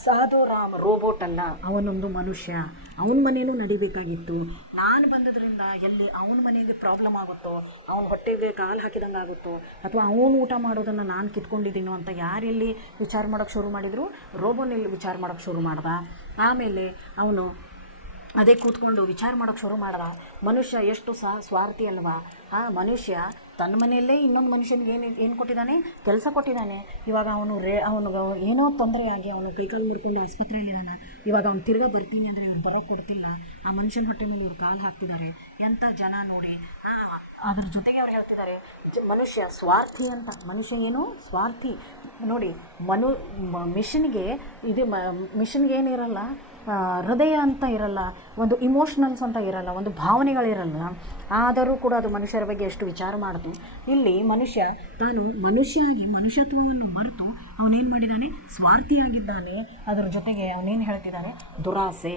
ಸಾಧುರಾಮ್ ರೋಬೋಟ್ ಅಲ್ಲ, ಅವನೊಂದು ಮನುಷ್ಯ. ಅವನ ಮನೇನೂ ನಡಿಬೇಕಾಗಿತ್ತು. ನಾನು ಬಂದದ್ರಿಂದ ಎಲ್ಲಿ ಅವನ ಮನೆಗೆ ಪ್ರಾಬ್ಲಮ್ ಆಗುತ್ತೋ, ಅವನ ಹೊಟ್ಟೆಗೆ ಕಾಲು ಹಾಕಿದಂಗೆ ಆಗುತ್ತೋ, ಅಥವಾ ಅವನು ಊಟ ಮಾಡೋದನ್ನು ನಾನು ಕಿತ್ಕೊಂಡಿದ್ದೀನೋ ಅಂತ ಯಾರೆಲ್ಲಿ ವಿಚಾರ ಮಾಡೋಕ್ಕೆ ಶುರು ಮಾಡಿದರು, ರೋಬೋನಲ್ಲಿ ವಿಚಾರ ಮಾಡೋಕ್ಕೆ ಶುರು ಮಾಡ್ದ. ಆಮೇಲೆ ಅವನು ಅದೇ ಕೂತ್ಕೊಂಡು ವಿಚಾರ ಮಾಡೋಕ್ಕೆ ಶುರು ಮಾಡ್ದ. ಮನುಷ್ಯ ಎಷ್ಟು ಸ್ವಾರ್ಥಿ ಅಲ್ವಾ. ಆ ಮನುಷ್ಯ ತನ್ನ ಮನೆಯಲ್ಲೇ ಇನ್ನೊಂದು ಮನುಷ್ಯನಿಗೆ ಏನು ಕೊಟ್ಟಿದ್ದಾನೆ, ಕೆಲಸ ಕೊಟ್ಟಿದ್ದಾನೆ. ಇವಾಗ ಅವನಿಗೆ ಏನೋ ತೊಂದರೆ ಆಗಿ ಅವನು ಕೈಕಾಲು ಮುರ್ಕೊಂಡು ಆಸ್ಪತ್ರೆಯಲ್ಲಿದ್ದಾನೆ. ಇವಾಗ ಅವ್ನು ತಿರ್ಗಾ ಬರ್ತೀನಿ ಅಂದರೆ ಇವ್ರು ಬರೋಕ್ಕೆ ಕೊಡ್ತಿಲ್ಲ. ಆ ಮನುಷ್ಯನ ಹೊಟ್ಟೆ ಮೇಲೆ ಇವ್ರು ಕಾಲು ಹಾಕ್ತಿದ್ದಾರೆ. ಎಂಥ ಜನ ನೋಡಿ. ಅದ್ರ ಜೊತೆಗೆ ಅವ್ರು ಹೇಳ್ತಿದ್ದಾರೆ ಮನುಷ್ಯ ಸ್ವಾರ್ಥಿ ಅಂತ. ಮನುಷ್ಯ ಏನು ಸ್ವಾರ್ಥಿ ನೋಡಿ. ಮಿಷನ್ಗೆ ಏನಿರಲ್ಲ, ಹೃದಯ ಅಂತ ಇರಲ್ಲ, ಒಂದು ಇಮೋಷ್ನಲ್ಸ್ ಅಂತ ಇರಲ್ಲ, ಒಂದು ಭಾವನೆಗಳಿರಲ್ಲ. ಆದರೂ ಕೂಡ ಅದು ಮನುಷ್ಯರ ಬಗ್ಗೆ ಎಷ್ಟು ವಿಚಾರ ಮಾಡಿತು. ಇಲ್ಲಿ ಮನುಷ್ಯ ತಾನು ಮನುಷ್ಯತ್ವವನ್ನು ಮರೆತು ಅವನೇನು ಮಾಡಿದ್ದಾನೆ, ಸ್ವಾರ್ಥಿಯಾಗಿದ್ದಾನೆ. ಅದರ ಜೊತೆಗೆ ಅವನೇನು ಹೇಳ್ತಿದ್ದಾನೆ, ದುರಾಸೆ.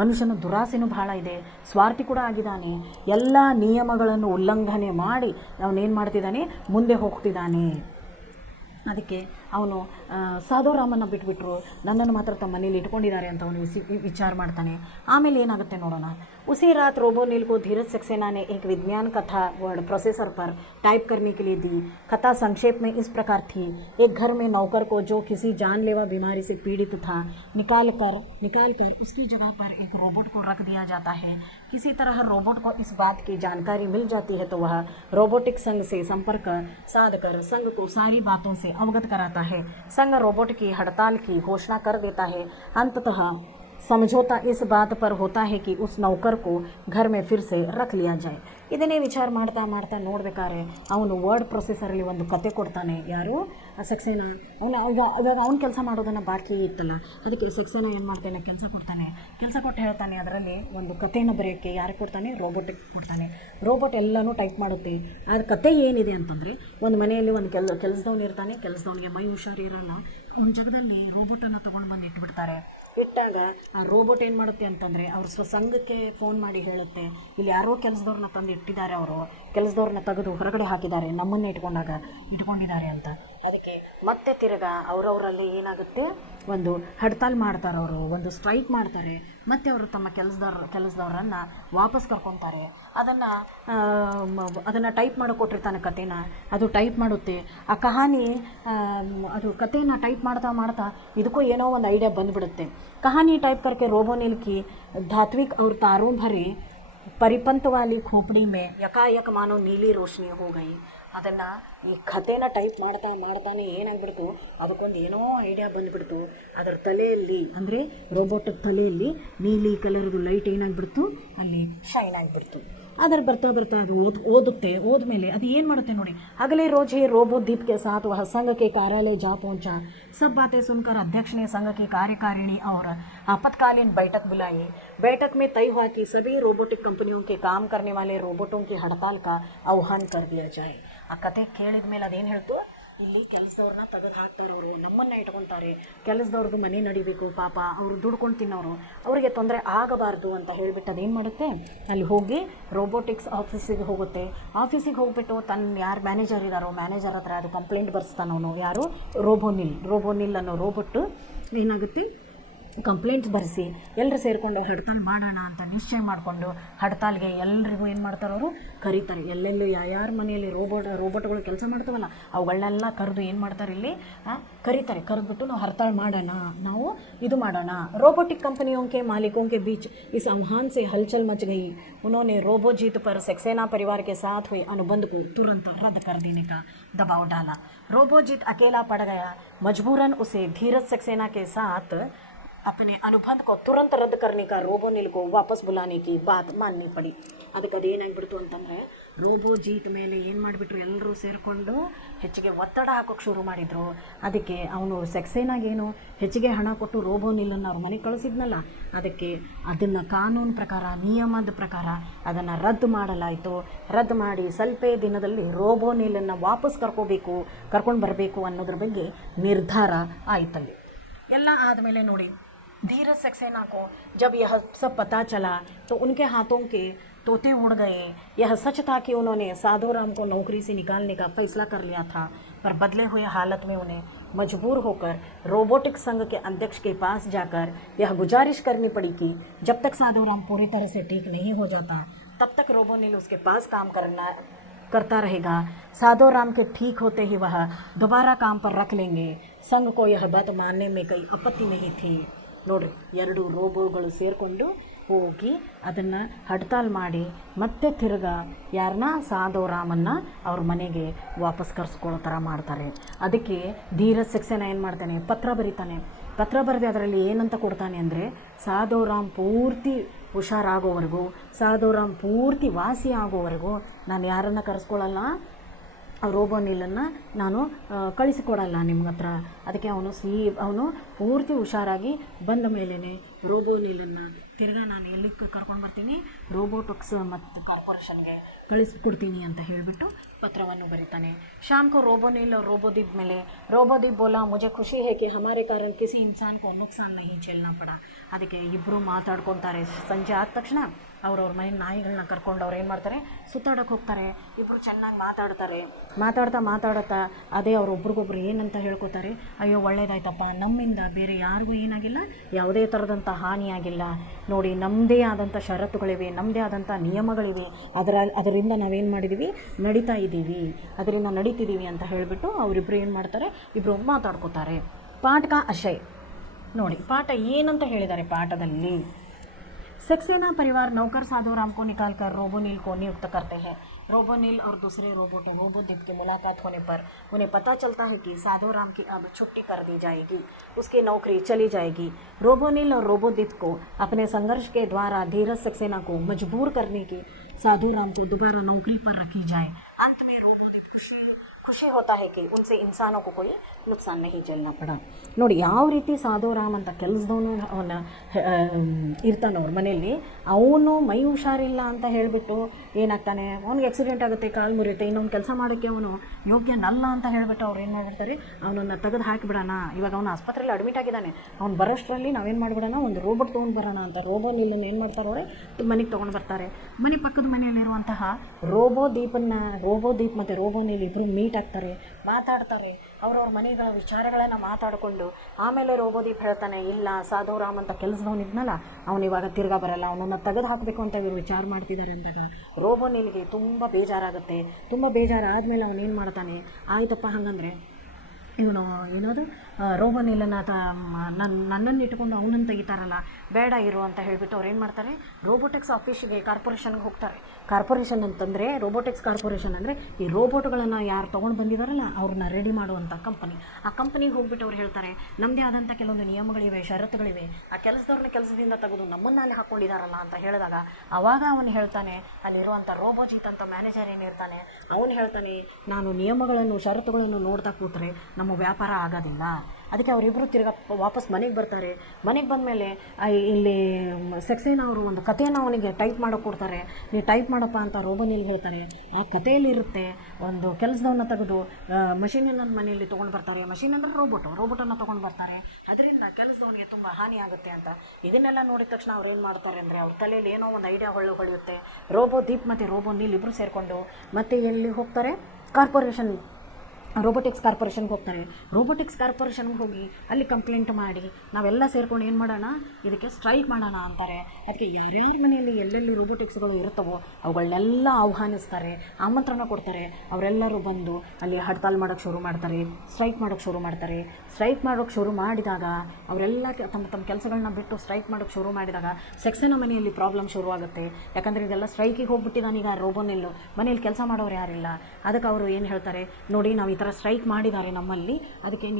ಮನುಷ್ಯನ ದುರಾಸೆನೂ ಬಹಳ ಇದೆ, ಸ್ವಾರ್ಥಿ ಕೂಡ ಆಗಿದ್ದಾನೆ. ಎಲ್ಲ ನಿಯಮಗಳನ್ನು ಉಲ್ಲಂಘನೆ ಮಾಡಿ ಅವನೇನು ಮಾಡ್ತಿದ್ದಾನೆ, ಮುಂದೆ ಹೋಗ್ತಿದ್ದಾನೆ. ಅದಕ್ಕೆ ಅವನು ಸಾಧುರಾಮನ್ನು ಬಿಟ್ಬಿಟ್ರು, ನನ್ನನ್ನು ಮಾತ್ರ ತಮ್ಮ ಮನೇಲಿ ಇಟ್ಕೊಂಡಿದ್ದಾರೆ ಅಂತ ಅವನು ವಿಚಾರ ಮಾಡ್ತಾನೆ. ಆಮೇಲೆ ಏನಾಗುತ್ತೆ ನೋಡೋಣ. उसी रात रोबोनिल को धीरज सक्सेना ने एक विज्ञान कथा वर्ड प्रोसेसर पर टाइप करने के लिए दी. कथा संक्षेप में इस प्रकार थी. एक घर में नौकर को जो किसी जानलेवा बीमारी से पीड़ित था निकाल कर उसकी जगह पर एक रोबोट को रख दिया जाता है. किसी तरह रोबोट को इस बात की जानकारी मिल जाती है तो वह रोबोटिक संघ से संपर्क साध कर संघ को सारी बातों से अवगत कराता है. संघ रोबोट की हड़ताल की घोषणा कर देता है. अंततः समझौता इस बात पर होता है कि उस नौकर को घर में फिर से रख लिया जाए. ಇದನ್ನೇ ವಿಚಾರ ಮಾಡ್ತಾ ನೋಡ್ಬೇಕಾದ್ರೆ ಅವನು ವರ್ಡ್ ಪ್ರೊಸೆಸರಲ್ಲಿ ಒಂದು ಕತೆ ಕೊಡ್ತಾನೆ. ಯಾರು ಸಕ್ಸೇನಾ. ಇವಾಗ ಅವ್ನು ಕೆಲಸ ಮಾಡೋದನ್ನು ಬಾಕಿ ಇತ್ತಲ್ಲ, ಅದಕ್ಕೆ ಸಕ್ಸೇನಾ ಏನು ಮಾಡ್ತಾನೆ, ಕೆಲಸ ಕೊಟ್ಟು ಹೇಳ್ತಾನೆ. ಅದರಲ್ಲಿ ಒಂದು ಕಥೆಯನ್ನು ಬರೆಯೋಕ್ಕೆ ಯಾರು ಕೊಡ್ತಾನೆ, ರೋಬೋಟಿಗೆ ಕೊಡ್ತಾನೆ. ರೋಬೋಟ್ ಎಲ್ಲನೂ ಟೈಪ್ ಮಾಡುತ್ತೆ. ಆ ಕತೆ ಏನಿದೆ ಅಂತಂದರೆ, ಒಂದು ಮನೆಯಲ್ಲಿ ಒಂದು ಕೆಲಸದವನು ಇರ್ತಾನೆ. ಕೆಲಸದವನಿಗೆ ಮೈ ಹುಷಾರಿರಲ್ಲ. ಒಂದು ಜಾಗದಲ್ಲಿ ರೋಬೋಟನ್ನು ತೊಗೊಂಡು ಬಂದು ಇಟ್ಬಿಡ್ತಾರೆ. ಇಟ್ಟಾಗ ಆ ರೋಬೋಟ್ ಏನು ಮಾಡುತ್ತೆ ಅಂತಂದರೆ, ಅವ್ರ ಸಂಘಕ್ಕೆ ಫೋನ್ ಮಾಡಿ ಹೇಳುತ್ತೆ, ಇಲ್ಲಿ ಯಾರೋ ಕೆಲಸದವ್ರನ್ನ ತಂದು ಇಟ್ಟಿದ್ದಾರೆ, ಅವರು ಕೆಲಸದವ್ರನ್ನ ತೆಗೆದು ಹೊರಗಡೆ ಹಾಕಿದ್ದಾರೆ, ನಮ್ಮನ್ನೇ ಇಟ್ಕೊಂಡಿದ್ದಾರೆ ಅಂತ. ಅದಕ್ಕೆ ಮತ್ತೆ ತಿರ್ಗಾ ಅವರವರಲ್ಲಿ ಏನಾಗುತ್ತೆ, ಒಂದು ಹಡ್ತಾಲ್ ಮಾಡ್ತಾರೆ, ಅವರು ಒಂದು ಸ್ಟ್ರೈಕ್ ಮಾಡ್ತಾರೆ. ಮತ್ತು ಅವರು ತಮ್ಮ ಕೆಲಸದವ್ರನ್ನು ವಾಪಸ್ ಕರ್ಕೊತಾರೆ. ಅದನ್ನು ಟೈಪ್ ಮಾಡಿ ಕೊಟ್ಟಿರ್ತಾನೆ ಕಥೆನ. ಅದು ಟೈಪ್ ಮಾಡುತ್ತೆ. ಆ ಕಹಾನಿ ಅದು ಕಥೆನ ಟೈಪ್ ಮಾಡ್ತಾ ಇದಕ್ಕೂ ಏನೋ ಒಂದು ಐಡಿಯಾ ಬಂದುಬಿಡುತ್ತೆ. कहानी टाइप करके रोबोनिल की धात्विक और तारों भरे परिपंत वाली खोपड़ी में यकायक मानो नीली रोशनी हो गई. ಅದನ್ನು ಈ ಕಥೆನ ಟೈಪ್ ಮಾಡ್ತಾನೆ ಏನಾಗ್ಬಿಡ್ತು, ಅದಕ್ಕೊಂದು ಏನೋ ಐಡಿಯಾ ಬಂದುಬಿಡ್ತು. ಅದರ ತಲೆಯಲ್ಲಿ ಅಂದರೆ ರೋಬೋಟ್ ತಲೆಯಲ್ಲಿ ನೀಲಿ ಕಲರ್ದು ಲೈಟ್ ಏನಾಗ್ಬಿಡ್ತು, ಅಲ್ಲಿ ಶೈನ್ ಆಗಿಬಿಡ್ತು. ಅದರ ಬರ್ತಾ ಅದು ಓದುತ್ತೆ. ಓದ್ಮೇಲೆ ಅದು ಏನು ಮಾಡುತ್ತೆ ನೋಡಿ. अगले रोज ही रोबो दीप के साथ वह संघ के कार्यालय जा पहुंचा. सब बातें सुनकर अध्यक्ष ने संघ की कार्यकारिणी और आपातकालीन बैठक बुलाई. बैठक में तय हुआ कि सभी रोबोटिक कंपनियों के काम करने वाले रोबोटों की हड़ताल का आह्वान कर दिया जाए. ಆ ಕತೆ ಕೇಳಿದ ಮೇಲೆ ಅದೇನು ಹೇಳ್ತು, ಇಲ್ಲಿ ಕೆಲಸದವ್ರನ್ನ ತೆಗೆದು ಹಾಕ್ತಾರೆ, ಅವರು ನಮ್ಮನ್ನು ಇಟ್ಕೊತಾರೆ, ಕೆಲಸದವ್ರದ್ದು ಮನೆ ನಡಿಬೇಕು, ಪಾಪ ಅವರು ದುಡ್ಕೊಂಡು ತಿನ್ನೋರು, ಅವರಿಗೆ ತೊಂದರೆ ಆಗಬಾರ್ದು ಅಂತ ಹೇಳಿಬಿಟ್ಟು ಅದೇನು ಮಾಡುತ್ತೆ, ಅಲ್ಲಿ ಹೋಗಿ ರೋಬೋಟಿಕ್ಸ್ ಆಫೀಸಿಗೆ ಹೋಗುತ್ತೆ. ಆಫೀಸಿಗೆ ಹೋಗ್ಬಿಟ್ಟು ತನ್ನ ಯಾರು ಮ್ಯಾನೇಜರ್ ಇದ್ದಾರೋ ಮ್ಯಾನೇಜರ್ ಹತ್ರ ಅದು ಕಂಪ್ಲೇಂಟ್ ಬರ್ಸ್ತಾನವನು. ಯಾರು, ರೋಬೋನಿಲ್ ಅನ್ನೋ ರೋಬೋಟ್ಟು ಏನಾಗುತ್ತೆ, ಕಂಪ್ಲೇಂಟ್ಸ್ ಬರೆಸಿ ಎಲ್ಲರೂ ಸೇರಿಕೊಂಡು ಹಡ್ತಾಲ್ ಮಾಡೋಣ ಅಂತ ನಿಶ್ಚಯ ಮಾಡಿಕೊಂಡು ಹಡ್ತಾಲ್ಗೆ ಎಲ್ರಿಗೂ ಏನು ಮಾಡ್ತಾರೆ, ಅವರು ಕರೀತಾರೆ. ಎಲ್ಲೆಲ್ಲೂ ಯಾರ ಮನೆಯಲ್ಲಿ ರೋಬೋಟ್ಗಳು ಕೆಲಸ ಮಾಡ್ತಾವಲ್ಲ ಅವುಗಳನ್ನೆಲ್ಲ ಕರೆದು ಏನು ಮಾಡ್ತಾರೆ, ಇಲ್ಲಿ ಕರೀತಾರೆ. ಕರೆದ್ಬಿಟ್ಟು ನಾವು ಹಡ್ತಾಲ್ ಮಾಡೋಣ, ನಾವು ಇದು ಮಾಡೋಣ. रोबोटिक कंपनियों के मालिकों के बीच इस आह्वान से हलचल मच गई. उन्होंने रोबोजीत पर सक्सेना परिवार के साथ हुए अनुबंध को तुरंत रद्द कर देने का दबाव डाला. रोबोजीत अकेला पड़ गया. मजबूरन उसे धीरज सक्सेना के साथ अपने अनुबंध को तुरंत रद्द करने का रोबोनिल को वापस बुलाने की बात माननी पड़ी. ಅದಕ್ಕೆ ಅದೇನಾಗ್ಬಿಡ್ತು ಅಂತಂದರೆ ರೋಬೋ ಜೀತ್ ಮೇಲೆ ಏನು ಮಾಡಿಬಿಟ್ರು, ಎಲ್ಲರೂ ಸೇರಿಕೊಂಡು ಹೆಚ್ಚಿಗೆ ಒತ್ತಡ ಹಾಕೋಕ್ಕೆ ಶುರು ಮಾಡಿದರು. ಅದಕ್ಕೆ ಅವನು ಸೆಕ್ಸೇನಾಗೇನು ಹೆಚ್ಚಿಗೆ ಹಣ ಕೊಟ್ಟು ರೋಬೋನಿಲನ್ನು ಅವ್ರ ಮನೆಗೆ ಕಳಿಸಿದ್ನಲ್ಲ, ಅದಕ್ಕೆ ಅದನ್ನು ಕಾನೂನು ಪ್ರಕಾರ, ನಿಯಮದ ಪ್ರಕಾರ ಅದನ್ನು ರದ್ದು ಮಾಡಲಾಯಿತು. ರದ್ದು ಮಾಡಿ ಸ್ವಲ್ಪ ದಿನದಲ್ಲಿ ರೋಬೋನಿಲನ್ನು ವಾಪಸ್ ಕರ್ಕೊಂಡು ಬರಬೇಕು ಅನ್ನೋದ್ರ ಬಗ್ಗೆ ನಿರ್ಧಾರ ಆಯ್ತಲ್ಲಿ. ಎಲ್ಲ ಆದಮೇಲೆ ನೋಡಿ, धीरज सक्सेना को जब यह सब पता चला तो उनके हाथों के तोते उड़ गए. यह सच था कि उन्होंने साधोराम को नौकरी से निकालने का फैसला कर लिया था, पर बदले हुए हालत में उन्हें मजबूर होकर रोबोटिक संघ के अध्यक्ष के पास जाकर यह गुजारिश करनी पड़ी कि जब तक साधोराम पूरी तरह से ठीक नहीं हो जाता तब तक रोबोनिल उसके पास काम करता रहेगा. साधोराम के ठीक होते ही वह दोबारा काम पर रख लेंगे. संघ को यह बात मानने में कोई आपत्ति नहीं थी. ನೋಡ್ರಿ, ಎರಡು ರೋಬೋಗಳು ಸೇರಿಕೊಂಡು ಹೋಗಿ ಅದನ್ನು ಹಡ್ತಾಲ್ ಮಾಡಿ ಮತ್ತೆ ತಿರ್ಗಾ ಯಾರನ್ನ ಸಾಧೋರಾಮನ್ನು ಅವ್ರ ಮನೆಗೆ ವಾಪಸ್ ಕರ್ಸ್ಕೊಳ್ಳೋ ಥರ ಮಾಡ್ತಾರೆ. ಅದಕ್ಕೆ ಧೀರಜ್ ಸಕ್ಸೇನಾ ಏನು ಮಾಡ್ತಾನೆ, ಪತ್ರ ಬರೀತಾನೆ. ಪತ್ರ ಬರೆದು ಅದರಲ್ಲಿ ಏನಂತ ಕೊಡ್ತಾನೆ ಅಂದರೆ, ಸಾಧೋರಾಮ್ ಪೂರ್ತಿ ಹುಷಾರಾಗೋವರೆಗೂ, ಸಾಧೋರಾಮ್ ಪೂರ್ತಿ ವಾಸಿ ಆಗೋವರೆಗೂ ನಾನು ಯಾರನ್ನು ಕರೆಸ್ಕೊಳ್ಳಲ್ಲ, ರೋಬೋನಿಲನ್ನು ನಾನು ಕಳಿಸಿಕೊಡಲ್ಲ ನಿಮ್ಮ ಹತ್ರ. ಅದಕ್ಕೆ ಅವನು ಪೂರ್ತಿ ಹುಷಾರಾಗಿ ಬಂದ ಮೇಲೇ ರೋಬೋನಿಲನ್ನು ತಿರ್ಗಾ ನಾನು ಎಲ್ಲಿಗೆ ಕರ್ಕೊಂಡು ಬರ್ತೀನಿ, ರೋಬೋಟಿಕ್ಸ್ ಮತ್ತು ಕಾರ್ಪೊರೇಷನ್ಗೆ ಕಳಿಸ್ಕೊಡ್ತೀನಿ ಅಂತ ಹೇಳಿಬಿಟ್ಟು ಪತ್ರವನ್ನು ಬರೀತಾನೆ. शाम को रोबोनिल और रोबोदीप मिले. रोबोदीप बोला, मुझे खुशी है कि हमारे कारण किसी इंसान को नुकसान नहीं झेलना पड़ा. ಅದಕ್ಕೆ ಇಬ್ಬರು ಮಾತಾಡ್ಕೊತಾರೆ. ಸಂಜೆ ಆದ ತಕ್ಷಣ ಅವ್ರವ್ರ ಮನೆ ನಾಯಿಗಳನ್ನ ಕರ್ಕೊಂಡು ಅವ್ರು ಏನು ಮಾಡ್ತಾರೆ, ಸುತ್ತಾಡೋಕ್ಕೆ ಹೋಗ್ತಾರೆ. ಇಬ್ಬರು ಚೆನ್ನಾಗಿ ಮಾತಾಡ್ತಾ ಅದೇ ಅವ್ರೊಬ್ರಿಗೊಬ್ರು ಏನಂತ ಹೇಳ್ಕೊತಾರೆ, ಅಯ್ಯೋ ಒಳ್ಳೇದಾಯ್ತಪ್ಪ, ನಮ್ಮಿಂದ ಬೇರೆ ಯಾರಿಗೂ ಏನಾಗಿಲ್ಲ, ಯಾವುದೇ ಥರದಂಥ ಹಾನಿಯಾಗಿಲ್ಲ ನೋಡಿ, ನಮ್ಮದೇ ಆದಂಥ ಷರತ್ತುಗಳಿವೆ, ನಮ್ಮದೇ ಆದಂಥ ನಿಯಮಗಳಿವೆ, ಅದರಿಂದ ನಾವೇನು ಮಾಡಿದ್ದೀವಿ, ಅದರಿಂದ ನಡೀತಿದ್ದೀವಿ ಅಂತ ಹೇಳಿಬಿಟ್ಟು ಅವರಿಬ್ಬರು ಏನು ಮಾಡ್ತಾರೆ, ಇಬ್ಬರು ಮಾತಾಡ್ಕೋತಾರೆ. ಪಾಠ ಕಾ ಆಶಯ ನೋಡಿ, ಪಾಠ ಏನಂತ ಹೇಳಿದ್ದಾರೆ ಪಾಠದಲ್ಲಿ. सक्सेना परिवार नौकर साधोराम को निकालकर रोबोनिल को नियुक्त करते हैं. रोबोनिल और दूसरे रोबोदीप की मुलाकात होने पर उन्हें पता चलता है कि साधोराम की अब छुट्टी कर दी जाएगी, उसकी नौकरी चली जाएगी. रोबोनिल और रोबोदीप को अपने संघर्ष के द्वारा धीरज सक्सेना को मजबूर करने की साधोराम को दोबारा नौकरी पर रखी जाए. अंत में रोबोदीप ಖುಷಿ ಹೋತಾ ಹೈ ಕಿ ಉನ್ಸೆ ಇನ್ಸಾನೋಕ್ಕೂ ಕೊಯ್ ನುಕ್ಸಾನ್ ನಹಿ ಜಲ್ನಾ ಪಡ. ನೋಡಿ, ಯಾವ ರೀತಿ ಸಾಧೋರಾಮ್ ಅಂತ ಕೆಲಸದವನು ಅವನ ಇರ್ತಾನೆ ಅವ್ರ ಮನೆಯಲ್ಲಿ, ಅವನು ಮೈ ಹುಷಾರಿಲ್ಲ ಅಂತ ಹೇಳಿಬಿಟ್ಟು ಏನಾಗ್ತಾನೆ, ಅವ್ನಿಗೆ ಆಕ್ಸಿಡೆಂಟ್ ಆಗುತ್ತೆ, ಕಾಲು ಮುರಿಯುತ್ತೆ, ಇನ್ನೊಂದು ಕೆಲಸ ಮಾಡೋಕ್ಕೆ ಅವನು ಯೋಗ್ಯನಲ್ಲ ಅಂತ ಹೇಳಿಬಿಟ್ಟು ಅವ್ರು ಏನು ಮಾಡಿರ್ತಾರೆ, ಅವನನ್ನು ತೆಗೆದು ಹಾಕಿಬಿಡೋಣ, ಇವಾಗ ಅವನು ಆಸ್ಪತ್ರೆಯಲ್ಲಿ ಅಡ್ಮಿಟ್ ಆಗಿದ್ದಾನೆ, ಅವ್ನು ಬರೋಷ್ಟರಲ್ಲಿ ನಾವೇನು ಮಾಡಿಬಿಡೋಣ, ಒಂದು ರೋಬೋಟ್ ತೊಗೊಂಡು ಬರೋಣ ಅಂತ ರೋಬೋನಿಲನ್ನು ಏನು ಮಾಡ್ತಾರೆ ಅವರೇ, ಮನೆಗೆ ತೊಗೊಂಡು ಬರ್ತಾರೆ. ಮನೆ ಪಕ್ಕದ ಮನೆಯಲ್ಲಿರುವಂತಹ ರೋಬೋದೀಪ್ ಮತ್ತು ರೋಬೋನಿಲ್ ಇಬ್ಬರು ಮೀಟ್ ಆಗ್ತಾರೆ, ಮಾತಾಡ್ತಾರೆ, ಅವ್ರವ್ರ ಮನೆಗಳ ವಿಚಾರಗಳನ್ನು ಮಾತಾಡಿಕೊಂಡು ಆಮೇಲೆ ರೋಬೋದೀಪ್ ಹೇಳ್ತಾನೆ, ಇಲ್ಲ ಸಾಧೋರಾಮ್ ಅಂತ ಕೆಲಸದವನಿದ್ನಲ್ಲ ಅವನು ಇವಾಗ ತಿರ್ಗಾ ಬರಲ್ಲ, ಅವನನ್ನು ತೆಗೆದು ಹಾಕಬೇಕು ಅಂತ ಇವರು ವಿಚಾರ ಮಾಡ್ತಿದ್ದಾರೆ ಅಂದಾಗ ರೋಬೋನಿಲ್ಗೆ ತುಂಬ ಬೇಜಾರಾಗುತ್ತೆ. ತುಂಬ ಬೇಜಾರಾದಮೇಲೆ ಅವನೇನು ಮಾಡ್ತಾನೆ, ಆಯ್ತಪ್ಪ ಹಾಗಂದರೆ ಇವನು ಏನೋದು ರೋಬೋನಿಲನ್ನು ನನ್ನನ್ನು ಇಟ್ಕೊಂಡು ಅವನನ್ನು ತೆಗಿತಾರಲ್ಲ, ಬೇಡ ಇರು ಅಂತ ಹೇಳಿಬಿಟ್ಟು ಅವ್ರು ಏನು ಮಾಡ್ತಾರೆ, ರೋಬೋಟಿಕ್ಸ್ ಆಫೀಸಿಗೆ ಕಾರ್ಪೊರೇಷನ್ಗೆ ಹೋಗ್ತಾರೆ. ಕಾರ್ಪೊರೇಷನ್ ಅಂತಂದರೆ ರೋಬೋಟಿಕ್ಸ್ ಕಾರ್ಪೊರೇಷನ್ ಅಂದರೆ ಈ ರೋಬೋಟ್ಗಳನ್ನು ಯಾರು ತೊಗೊಂಡು ಬಂದಿದ್ದಾರಲ್ಲ ಅವ್ರನ್ನ ರೆಡಿ ಮಾಡುವಂಥ ಕಂಪನಿ. ಆ ಕಂಪನಿಗೆ ಹೋಗ್ಬಿಟ್ಟು ಅವ್ರು ಹೇಳ್ತಾರೆ, ನಮ್ಮದೇ ಆದಂಥ ಕೆಲವೊಂದು ನಿಯಮಗಳಿವೆ, ಷರತ್ತುಗಳಿವೆ, ಆ ಕೆಲಸದವ್ರನ್ನ ಕೆಲಸದಿಂದ ತೆಗೆದು ನಮ್ಮನ್ನು ಅಲ್ಲಿ ಹಾಕ್ಕೊಂಡಿದ್ದಾರಲ್ಲ ಅಂತ ಹೇಳಿದಾಗ ಆವಾಗ ಅವನು ಹೇಳ್ತಾನೆ, ಅಲ್ಲಿರುವಂಥ ರೋಬೋಜಿತ್ ಅಂತ ಮ್ಯಾನೇಜರ್ ಏನಿರ್ತಾನೆ ಅವನು ಹೇಳ್ತಾನೆ, ನಾನು ನಿಯಮಗಳನ್ನು ಷರತ್ತುಗಳನ್ನು ನೋಡ್ತಾ ಕೂತ್ರೆ ನಮ್ಮ ವ್ಯಾಪಾರ ಆಗೋದಿಲ್ಲ. ಅದಕ್ಕೆ ಅವರಿಬ್ಬರು ತಿರ್ಗಾ ವಾಪಸ್ ಮನೆಗೆ ಬರ್ತಾರೆ. ಮನೆಗೆ ಬಂದಮೇಲೆ ಇಲ್ಲಿ ಸಕ್ಸೇನಾ ಅವರು ಒಂದು ಕಥೆಯನ್ನು ಅವನಿಗೆ ಟೈಪ್ ಮಾಡೋಕೆ ಕೊಡ್ತಾರೆ. ನೀವು ಟೈಪ್ ಮಾಡಪ್ಪ ಅಂತ ರೋಬೋನಿಲ್ ಹೇಳ್ತಾರೆ. ಆ ಕಥೆಯಲ್ಲಿರುತ್ತೆ, ಒಂದು ಕೆಲಸದವನ್ನ ತೆಗೆದು ಮಷೀನನ್ನು ಮನೆಯಲ್ಲಿ ತೊಗೊಂಡು ಬರ್ತಾರೆ. ಮಷೀನ್ ಅಂದರೆ ರೋಬೋಟನ್ನು ತೊಗೊಂಡು ಬರ್ತಾರೆ. ಅದರಿಂದ ಕೆಲಸದವನಿಗೆ ತುಂಬ ಹಾನಿ ಆಗುತ್ತೆ ಅಂತ. ಇದನ್ನೆಲ್ಲ ನೋಡಿದ ತಕ್ಷಣ ಅವ್ರು ಏನು ಮಾಡ್ತಾರೆ ಅಂದರೆ, ಅವ್ರ ತಲೆಯಲ್ಲಿ ಏನೋ ಒಂದು ಐಡಿಯಾ ಹೊಳೆಯುತ್ತೆ. ರೋಬೋದೀಪ್ ಮತ್ತು ರೋಬೋನಿಲ್ ಇಬ್ಬರು ಸೇರಿಕೊಂಡು ಮತ್ತೆ ಎಲ್ಲಿ ಹೋಗ್ತಾರೆ, ರೋಬೋಟಿಕ್ಸ್ ಕಾರ್ಪೊರೇಷನ್ಗೆ ಹೋಗ್ತಾರೆ. ರೋಬೋಟಿಕ್ಸ್ ಕಾರ್ಪೊರೇಷನ್ಗೆ ಹೋಗಿ ಅಲ್ಲಿ ಕಂಪ್ಲೇಂಟ್ ಮಾಡಿ ನಾವೆಲ್ಲ ಸೇರ್ಕೊಂಡು ಏನು ಮಾಡೋಣ, ಇದಕ್ಕೆ ಸ್ಟ್ರೈಕ್ ಮಾಡೋಣ ಅಂತಾರೆ. ಅದಕ್ಕೆ ಯಾರ್ಯಾರ ಮನೆಯಲ್ಲಿ ಎಲ್ಲೆಲ್ಲಿ ರೋಬೋಟಿಕ್ಸ್ಗಳು ಇರುತ್ತವೋ ಅವುಗಳನ್ನೆಲ್ಲ ಆಹ್ವಾನಿಸ್ತಾರೆ, ಆಮಂತ್ರಣ ಕೊಡ್ತಾರೆ. ಅವರೆಲ್ಲರೂ ಬಂದು ಅಲ್ಲಿ ಹಡ್ತಾಲ್ ಮಾಡೋಕ್ಕೆ ಶುರು ಮಾಡ್ತಾರೆ, ಸ್ಟ್ರೈಕ್ ಮಾಡೋಕ್ಕೆ ಶುರು ಮಾಡ್ತಾರೆ. ಸ್ಟ್ರೈಕ್ ಮಾಡೋಕ್ಕೆ ಶುರು ಮಾಡಿದಾಗ ಅವರೆಲ್ಲ ತಮ್ಮ ತಮ್ಮ ಕೆಲಸಗಳನ್ನ ಬಿಟ್ಟು ಸ್ಟ್ರೈಕ್ ಮಾಡೋಕ್ಕೆ ಶುರು ಮಾಡಿದಾಗ ಸೆಕ್ಸೆನ ಮನೆಯಲ್ಲಿ ಪ್ರಾಬ್ಲಮ್ ಶುರುವಾಗುತ್ತೆ. ಯಾಕಂದರೆ ಇದೆಲ್ಲ ಸ್ಟ್ರೈಕಿಗೆ ಹೋಗ್ಬಿಟ್ಟಿದ್ದಾನೀಗ ರೋಬೋನಿಲ್ಲು, ಮನೇಲಿ ಕೆಲಸ ಮಾಡೋರು ಯಾರಿಲ್ಲ. ಅದಕ್ಕೆ ಅವರು ಏನು ಹೇಳ್ತಾರೆ, ನೋಡಿ ನಾವು ಈ ಥರ ಸ್ಟ್ರೈಕ್ ಮಾಡಿದ್ದಾರೆ ನಮ್ಮಲ್ಲಿ, ಅದಕ್ಕೆ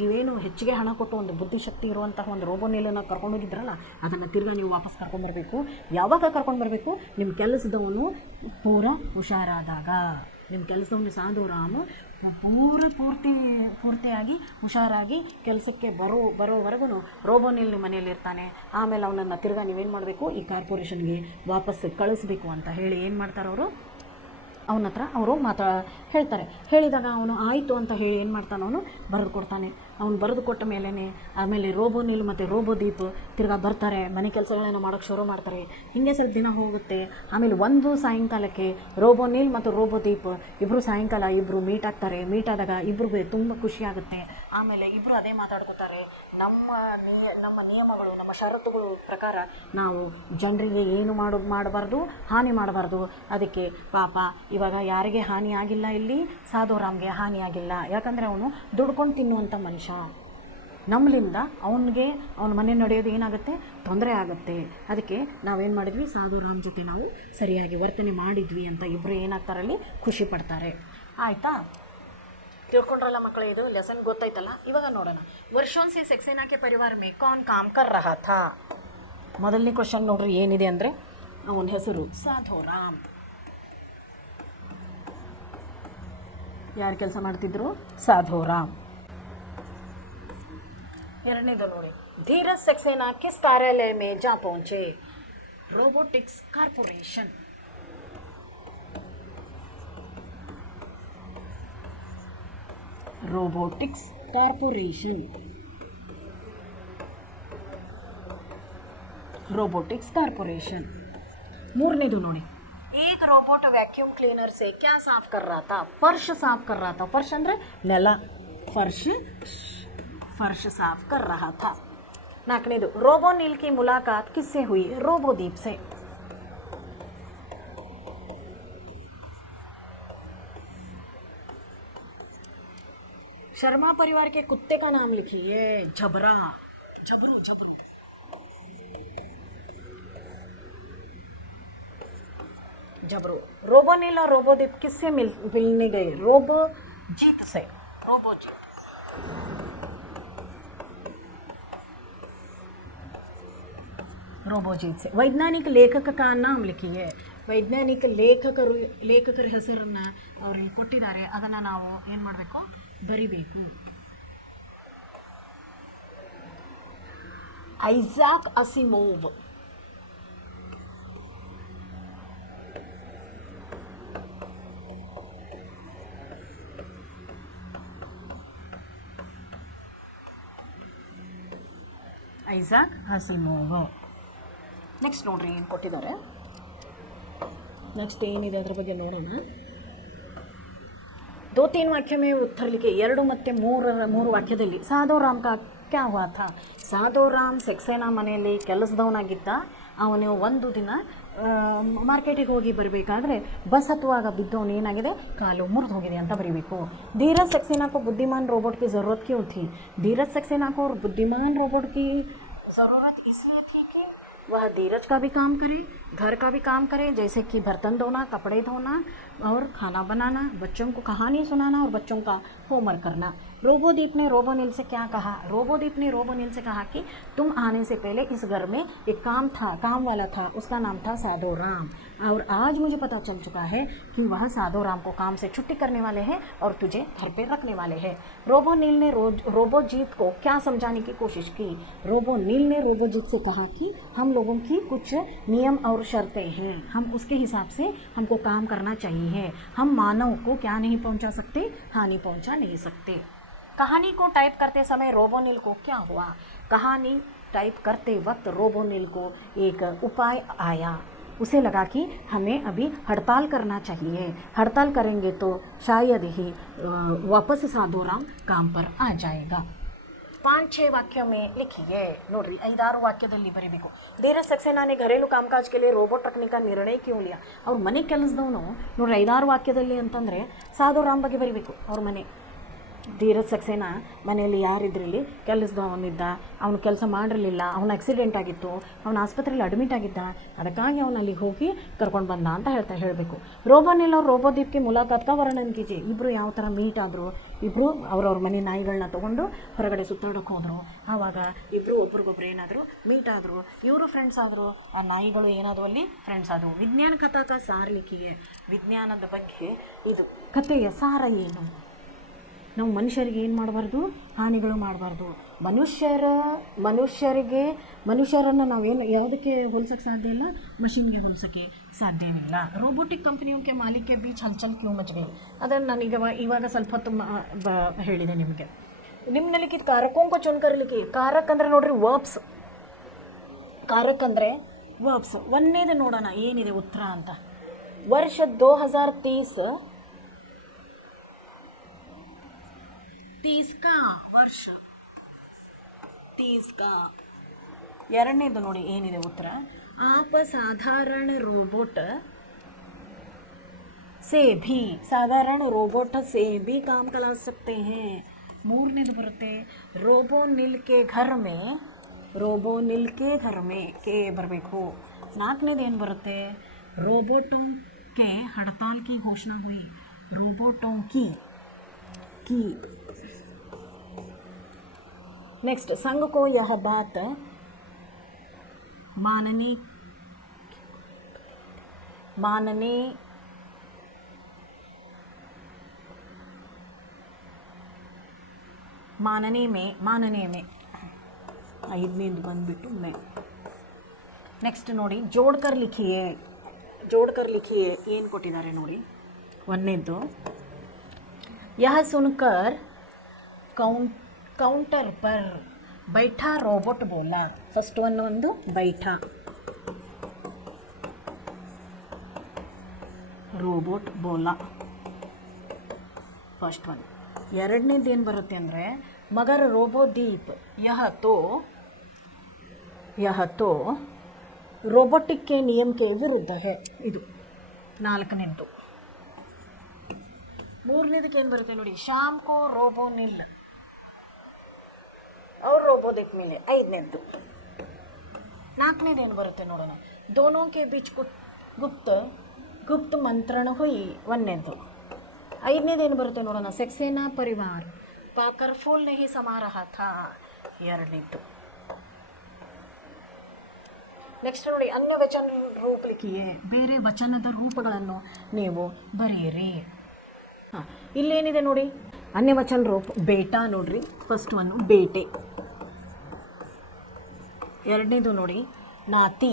ನೀವೇನು ಹೆಚ್ಚಿಗೆ ಹಣ ಕೊಟ್ಟು ಒಂದು ಬುದ್ಧಿಶಕ್ತಿ ಇರುವಂತಹ ಒಂದು ರೋಬೋನಿಲ್ಲನ್ನು ಕರ್ಕೊಂಡೋಗಿದ್ರಲ್ಲ, ಅದನ್ನು ತಿರ್ಗಾ ನೀವು ವಾಪಸ್ ಕರ್ಕೊಂಬರ್ಬೇಕು. ಯಾವಾಗ ಕರ್ಕೊಂಡ್ಬರ್ಬೇಕು? ನಿಮ್ಮ ಕೆಲಸದವನು ಪೂರ ಹುಷಾರಾದಾಗ. ನಿಮ್ಮ ಕೆಲಸವನ್ನು ಸಾಧುರಾಮ್ ಪೂರ್ತಿಯಾಗಿ ಹುಷಾರಾಗಿ ಕೆಲಸಕ್ಕೆ ಬರೋವರೆಗೂ ರೋಬೋನಿಲ್ ಮನೆಯಲ್ಲಿರ್ತಾನೆ. ಆಮೇಲೆ ಅವನನ್ನು ತಿರ್ಗಾ ನೀವೇನು ಮಾಡಬೇಕು, ಈ ಕಾರ್ಪೊರೇಷನ್ಗೆ ವಾಪಸ್ ಕಳಿಸ್ಬೇಕು ಅಂತ ಹೇಳಿ ಏನು ಮಾಡ್ತಾರೆ ಅವರು, ಅವನ ಹತ್ರ ಅವರು ಹೇಳ್ತಾರೆ. ಹೇಳಿದಾಗ ಅವನು ಆಯಿತು ಅಂತ ಹೇಳಿ ಏನು ಮಾಡ್ತಾನೆ, ಅವನು ಬರೆದು ಕೊಡ್ತಾನೆ. ಅವನು ಬರೆದು ಕೊಟ್ಟ ಮೇಲೇ ಆಮೇಲೆ ರೋಬೋನಿಲ್ ಮತ್ತು ರೋಬೋದೀಪ್ ತಿರ್ಗಾ ಬರ್ತಾರೆ, ಮನೆ ಕೆಲಸಗಳನ್ನು ಮಾಡೋಕ್ಕೆ ಶುರು ಮಾಡ್ತಾರೆ. ಹೀಗೆ ಸ್ವಲ್ಪ ದಿನ ಹೋಗುತ್ತೆ. ಆಮೇಲೆ ಒಂದು ಸಾಯಂಕಾಲಕ್ಕೆ ರೋಬೋನಿಲ್ ಮತ್ತು ರೋಬೋದೀಪ್ ಇಬ್ಬರು ಸಾಯಂಕಾಲ ಮೀಟ್ ಆಗ್ತಾರೆ. ಮೀಟ್ ಆದಾಗ ಇಬ್ಬರಿಗೂ ತುಂಬ ಖುಷಿ ಆಗುತ್ತೆ. ಆಮೇಲೆ ಇಬ್ಬರು ಅದೇ ಮಾತಾಡ್ಕೋತಾರೆ, ನಮ್ಮ ನಿಯಮಗಳು, ನಮ್ಮ ಷರತ್ತುಗಳು ಪ್ರಕಾರ ನಾವು ಜನರಿಗೆ ಏನು ಮಾಡಬಾರ್ದು, ಹಾನಿ ಮಾಡಬಾರ್ದು. ಅದಕ್ಕೆ ಪಾಪ ಇವಾಗ ಯಾರಿಗೆ ಹಾನಿ ಆಗಿಲ್ಲ, ಇಲ್ಲಿ ಸಾಧುರಾಮ್ಗೆ ಹಾನಿ ಆಗಿಲ್ಲ. ಯಾಕಂದರೆ ಅವನು ದುಡ್ಕೊಂಡು ತಿನ್ನುವಂಥ ಮನುಷ್ಯ. ನಮ್ಮಲಿಂದ ಅವನ ಮನೆ ನಡೆಯೋದು ಏನಾಗುತ್ತೆ, ತೊಂದರೆ ಆಗುತ್ತೆ. ಅದಕ್ಕೆ ನಾವೇನು ಮಾಡಿದ್ವಿ, ಸಾಧುರಾಮ್ ಜೊತೆ ನಾವು ಸರಿಯಾಗಿ ವರ್ತನೆ ಮಾಡಿದ್ವಿ ಅಂತ ಇಬ್ಬರು ಏನಾಗ್ತಾರಲ್ಲಿ ಖುಷಿ ಪಡ್ತಾರೆ. ಆಯಿತಾ? ತಿಳ್ಕೊಂಡ್ರಲ್ಲ ಮಕ್ಕಳೇ, ಇದು ಲೆಸನ್ ಗೊತ್ತಾಯ್ತಲ್ಲ. ಇವಾಗ ನೋಡೋಣ, ವರ್ಷೋನ್ ಸೆ ಸಕ್ಸೇನಾ ಕೆ ಪರಿವಾರ ಮೇ ಕೌನ್ ಕಾಮ್ ಕರ್ ರಹಾ ಥಾ. ಮೊದಲನೇ ಕ್ವಶನ್ ನೋಡ್ರಿ ಏನಿದೆ ಅಂದರೆ, ಅವನ ಹೆಸರು ಸಾಧುರಾಮ್. ಯಾರು ಕೆಲಸ ಮಾಡ್ತಿದ್ರು? ಸಾಧುರಾಮ್. ಎರಡನೇದು ನೋಡಿ, ಧೀರಜ್ ಸಕ್ಸೇನಾ ಕಿಸ್ ಕಾರ್ಯಾಲಯ ಮೇ ಜಾ ಪಹುಂಚೆ? Robotics corporation. Robotics corporation, robotics corporation. मूरनेदु नोडी, एक रोबोट वैक्यूम क्लीनर से क्या साफ कर रहा था? फर्श साफ कर रहा था। फर्श अंद्रे नेल, फर्श साफ कर रहा था। नाकनेदु, रोबोनिल की मुलाकात किससे हुई? रोबोदीप से। शर्मा परिवार के कुत्ते का नाम लिखिए। झबरा, झबरू, झबरू। झबरू। रोबोनिल और रोबोदीप किससे मिलने गए? रोबोजीत से। रोबोजीत। रोबोजीत से। वैज्ञानिक लेखक का नाम लिखिए। वैज्ञानिक लेखकर ಹೆಸರನ್ನ ಅವರು ಕೊಟ್ಟಿದ್ದಾರೆ, ಅದನ್ನು ನಾವು ಏನು ಮಾಡಬೇಕು? ಬರಿಬೇಕು. ಐಸಾಕ್ ಅಸಿಮೋವ್. ಐಸಾಕ್ ಅಸಿಮೋವ್. ನೆಕ್ಸ್ಟ್ ನೋಡ್ರಿ ಏನು ಕೊಟ್ಟಿದ್ದಾರೆ, ನೆಕ್ಸ್ಟ್ ಏನಿದೆ ಅದ್ರ ಬಗ್ಗೆ ನೋಡೋಣ. 2-3 वाक्य में उत्तर लिखे। 2 ಮತ್ತು 3 ವಾಕ್ಯದಲ್ಲಿ ಸಾಧುರಾಮ್ ಕಾ ಕ್ಯಾ ಹುವಾ ಥಾ? ಸಾಧುರಾಮ್ ಸಕ್ಸೇನಾ ಮನೆಯಲ್ಲಿ ಕೆಲಸದವನಾಗಿದ್ದ. ಅವನು ಒಂದು ದಿನ ಮಾರ್ಕೆಟಿಗೆ ಹೋಗಿ ಬರಬೇಕಾದ್ರೆ ಬಸ್ ಹತ್ತುವಾಗ ಬಿದ್ದವನು ಏನಾಗಿದೆ, ಕಾಲು ಮುರಿದು ಹೋಗಿದೆ ಅಂತ ಬರೀಬೇಕು. धीरज सक्सेना को बुद्धिमान रोबोट की ज़रूरत क्यों थी? धीरज सक्सेना को बुद्धिमान रोबोट की ज़रूरत इसलिए थी कि वह धीरज का भी काम करे, घर का भी काम करे, जैसे कि बर्तन धोना, कपड़े धोना और खाना बनाना, बच्चों को कहानी सुनाना और बच्चों का होमवर्क करना। रोबोदीप ने रोबोनिल से क्या कहा? रोबोदीप ने रोबोनिल से कहा कि तुम आने से पहले इस घर में एक काम वाला था, उसका नाम था साधुराम, और आज मुझे पता चल चुका है कि वह साधुराम को काम से छुट्टी करने वाले हैं और तुझे घर पे रखने वाले हैं। रोबोनिल ने रोबोजीत को क्या समझाने की कोशिश की? रोबोनिल ने रोबोजीत से कहा कि हम लोगों की कुछ नियम और शर्तें हैं, हम उसके हिसाब से हमको काम करना चाहिए। हम मानव को क्या नहीं पहुंचा सकते? हानि पहुंचा नहीं सकते। कहानी को टाइप करते समय रोबोनिल को क्या हुआ? कहानी टाइप करते वक्त रोबोनिल को एक उपाय आया। उसे लगा कि हमें अभी हड़ताल करना चाहिए, हड़ताल करेंगे तो शायद ही वापस साधुराम काम पर आ जाएगा। 5-6 वाक्यों में लिखिए। नोड्री 5-6 वाक्यದಲ್ಲಿ ಬರೀಬೇಕು. धीरज सक्सेना ने घरेलू कामकाज के लिए रोबोट रखने का निर्णय क्यों लिया? ಅವ್ರ ಮನೆ ಕೆಲಸದವನು ನೋಡ್ರಿ 5-6 ವಾಕ್ಯದಲ್ಲಿ ಅಂತಂದರೆ ಸಾಧುರಾಮ್ ಬಗ್ಗೆ ಬರೀಬೇಕು. ಅವ್ರ ಮನೆ ಧೀರಜ್ ಸಕ್ಸೇನಾ ಮನೆಯಲ್ಲಿ ಯಾರಿದ್ರಲ್ಲಿ ಕೆಲಸದವನಿದ್ದ, ಅವನು ಕೆಲಸ ಮಾಡಿರಲಿಲ್ಲ, ಅವನು ಆಕ್ಸಿಡೆಂಟ್ ಆಗಿತ್ತು, ಅವನು ಆಸ್ಪತ್ರೆಯಲ್ಲಿ ಅಡ್ಮಿಟ್ ಆಗಿದ್ದ, ಅದಕ್ಕಾಗಿ ಅವನು ಅಲ್ಲಿಗೆ ಹೋಗಿ ಕರ್ಕೊಂಡು ಬಂದ ಅಂತ ಹೇಳಬೇಕು. ರೋಬೋನಿಲ್ ಅವ್ರು ರೋಬೋದೀಪ್ಗೆ ಮುಲಾಕಾತ್ ಕಾ ವರ್ಣನ್ ಕೀಜಿಯೆ. ಇಬ್ಬರು ಯಾವ ಥರ ಮೀಟ್ ಆದರು, ಇಬ್ಬರು ಅವ್ರವ್ರ ಮನೆ ನಾಯಿಗಳನ್ನ ತೊಗೊಂಡು ಹೊರಗಡೆ ಸುತ್ತಾಡೋಕೆ ಹೋದರು. ಆವಾಗ ಇಬ್ಬರು ಒಬ್ರಿಗೊಬ್ರು ಏನಾದರೂ ಮೀಟ್ ಆದರು, ಇವರು ಫ್ರೆಂಡ್ಸ್ ಆದರು, ಆ ನಾಯಿಗಳು ಏನಾದವು ಅಲ್ಲಿ ಫ್ರೆಂಡ್ಸ್ ಆದವು. ವಿಜ್ಞಾನ ಕಥಾಕ ಸಾರಲಿಕ್ಕಿಗೆ, ವಿಜ್ಞಾನದ ಬಗ್ಗೆ ಇದು ಕಥೆಯ ಸಾರ ಏನು? ನಾವು ಮನುಷ್ಯರಿಗೆ ಏನು ಮಾಡಬಾರ್ದು, ಹಾನಿಗಳು ಮಾಡಬಾರ್ದು. ಮನುಷ್ಯರನ್ನು ನಾವೇನು ಯಾವುದಕ್ಕೆ ಹೋಲ್ಸೋಕ್ಕೆ ಸಾಧ್ಯ ಇಲ್ಲ, ಮಷಿನ್ಗೆ ಹೋಲ್ಸೋಕ್ಕೆ ಸಾಧ್ಯವಿಲ್ಲ. ರೋಬೋಟಿಕ್ ಕಂಪ್ನಿಯೋಕ್ಕೆ ಮಾಲೀಕೆ ಬೀಚ್ ಹಲ್ಚಲ್ ಕ್ಯೂ ಮಚ್ ಗಯಿ, ಅದನ್ನು ನಾನೀಗ ಇವಾಗ ಸ್ವಲ್ಪ ಹೊತ್ತು ಹೇಳಿದೆ ನಿಮಗೆ. ನಿಮ್ನಲಿಕ್ಕಿದ ಕಾರಕ್ಕೊಂಕೊ ಚುನ್ಕರ್ಲಿಕ್ಕೆ, ಕಾರಕ್ ಅಂದರೆ ನೋಡ್ರಿ ವರ್ಬ್ಸ್, ಕಾರಕ್ ಅಂದರೆ ವರ್ಬ್ಸ್. ಒಂದೇದು ನೋಡೋಣ ಏನಿದೆ ಉತ್ತರ ಅಂತ. ವರ್ಷ 2030 30 का ವರ್ಷ 30 का. ಎರಡನೇದು ನೋಡಿ ಏನಿದೆ ಉತ್ತರ. आप साधारण रोबोट से भी काम करा सकते हैं. ಮೂರನೇದು ಬರುತ್ತೆ ರೋಬೋನಿಲ್ ಕೆ ಘರ್ ಮೇ ಕೆ ಬರಬೇಕು. ನಾಲ್ಕನೇದು ಏನು ಬರುತ್ತೆ, रोबोटों के हड़ताल की घोषणा हुई. रोबोटों की नेक्स्ट संघ को यह बात मानने में ಐದನೇದು ಬಂದ್ಬಿಟ್ಟು ಮೇ. ನೆಕ್ಸ್ಟ್ ನೋಡಿ ಜೋಡ್ಕರ್ ಲಿಖಿಯೇ ಏನು ಕೊಟ್ಟಿದ್ದಾರೆ ನೋಡಿ. ಒಂದನೇದ್ದು यह सुनकर काउंटर पर बैठा रोबोट बोला. फर्स्ट ಒಂದು बैठा रोबोट बोला फर्स्ट वन. ಎರಡನೇದು ಏನು ಬರುತ್ತೆ ಅಂದರೆ मगर रोबोदीप यह तो रोबोटिक के नियम के विरुद्ध है. ಇದು ನಾಲ್ಕನೇದು. ಮೂರನೇದಕ್ಕೆ ಏನು ಬರುತ್ತೆ ನೋಡಿ, ಶಾಮ್ ಕೋ ರೋಬೋನಿಲ್ ಅವ್ರು ರೋಬೋದಿಕ್ ಮೇಲೆ. ಐದನೇದ್ದು. ನಾಲ್ಕನೇದು ಏನು ಬರುತ್ತೆ ನೋಡೋಣ, ದೋನೋ ಕೆ ಬೀಚ್ ಗುಪ್ತ ಮಂತ್ರಣ ಹುಯಿ. ಒಂದನೇದ್ದು. ಐದನೇದು ಏನು ಬರುತ್ತೆ ನೋಡೋಣ, ಸಕ್ಸೇನಾ ಪರಿವಾರ್ ಪಾಕರ್ ಫೂಲ್ ನಹಿ ಸಮಾ ರಹಾ ಥಾ. ಎರಡನೇದ್ದು. ನೆಕ್ಸ್ಟ್ ನೋಡಿ ಅನ್ಯ ವಚನ ರೂಪ ಲಿಖಿಯೇ, ಬೇರೆ ವಚನದ ರೂಪಗಳನ್ನು ನೀವು ಬರೆಯಿರಿ. ಇಲ್ಲೇನಿದೆ ನೋಡಿ ಅನ್ಯವಚನ ರೂಪ ಬೇಟಾ ನೋಡ್ರಿ. ಫಸ್ಟ್ ಒನ್ನು ಬೇಟೆ. ಎರಡನೇದು ನೋಡಿ ನಾತಿ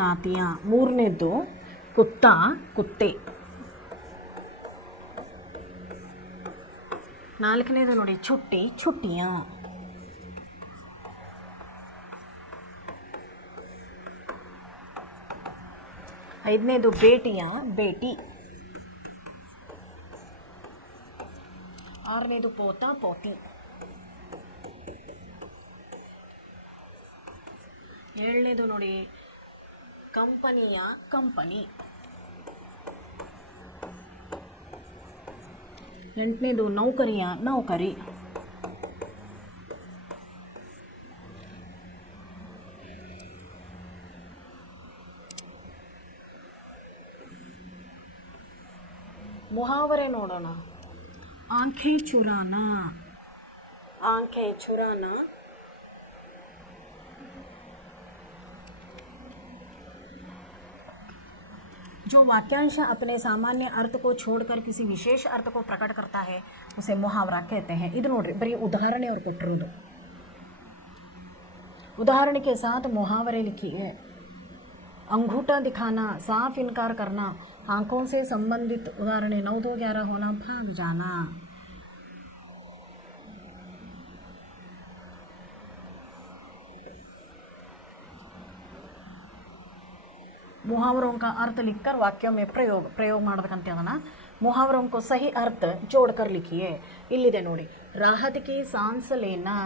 ನಾತಿಯ. ಮೂರನೇದು ಕುತ್ತೆ. ನಾಲ್ಕನೇದು ನೋಡಿ छुट्टियाँ. ಐದನೇದು ಬೇಟಿ. ಆರನೇದು ಪೋತಿ. ಏಳನೇದು ನೋಡಿ ಕಂಪನಿ. ಎಂಟನೇದು ನೌಕರಿ. मुहावरे नोड़ोण. आंखें चुराना जो वाक्यांश अपने सामान्य अर्थ को छोड़कर किसी विशेष अर्थ को प्रकट करता है उसे मुहावरा कहते हैं. ಇದು ನೋಡ್ರಿ ಬರೀ ಉದಾಹರಣೆ ಅವರು ಕೊಟ್ಟಿರೋದು. उदाहरण के साथ मुहावरे लिखिए. अंगूठा दिखाना, साफ इनकार करना, आंखों से संबंधित उदाहरण 9 2 11 होना, भाग जाना. मुहावरों का अर्थ लिखकर वाक्यों में प्रयोग ಮಾಡಬೇಕಂತ ಅದನ್ನ. मुहावरों को सही अर्थ जोड़कर लिखिए. इल्लिदे नोडी राहत की सांस लेना,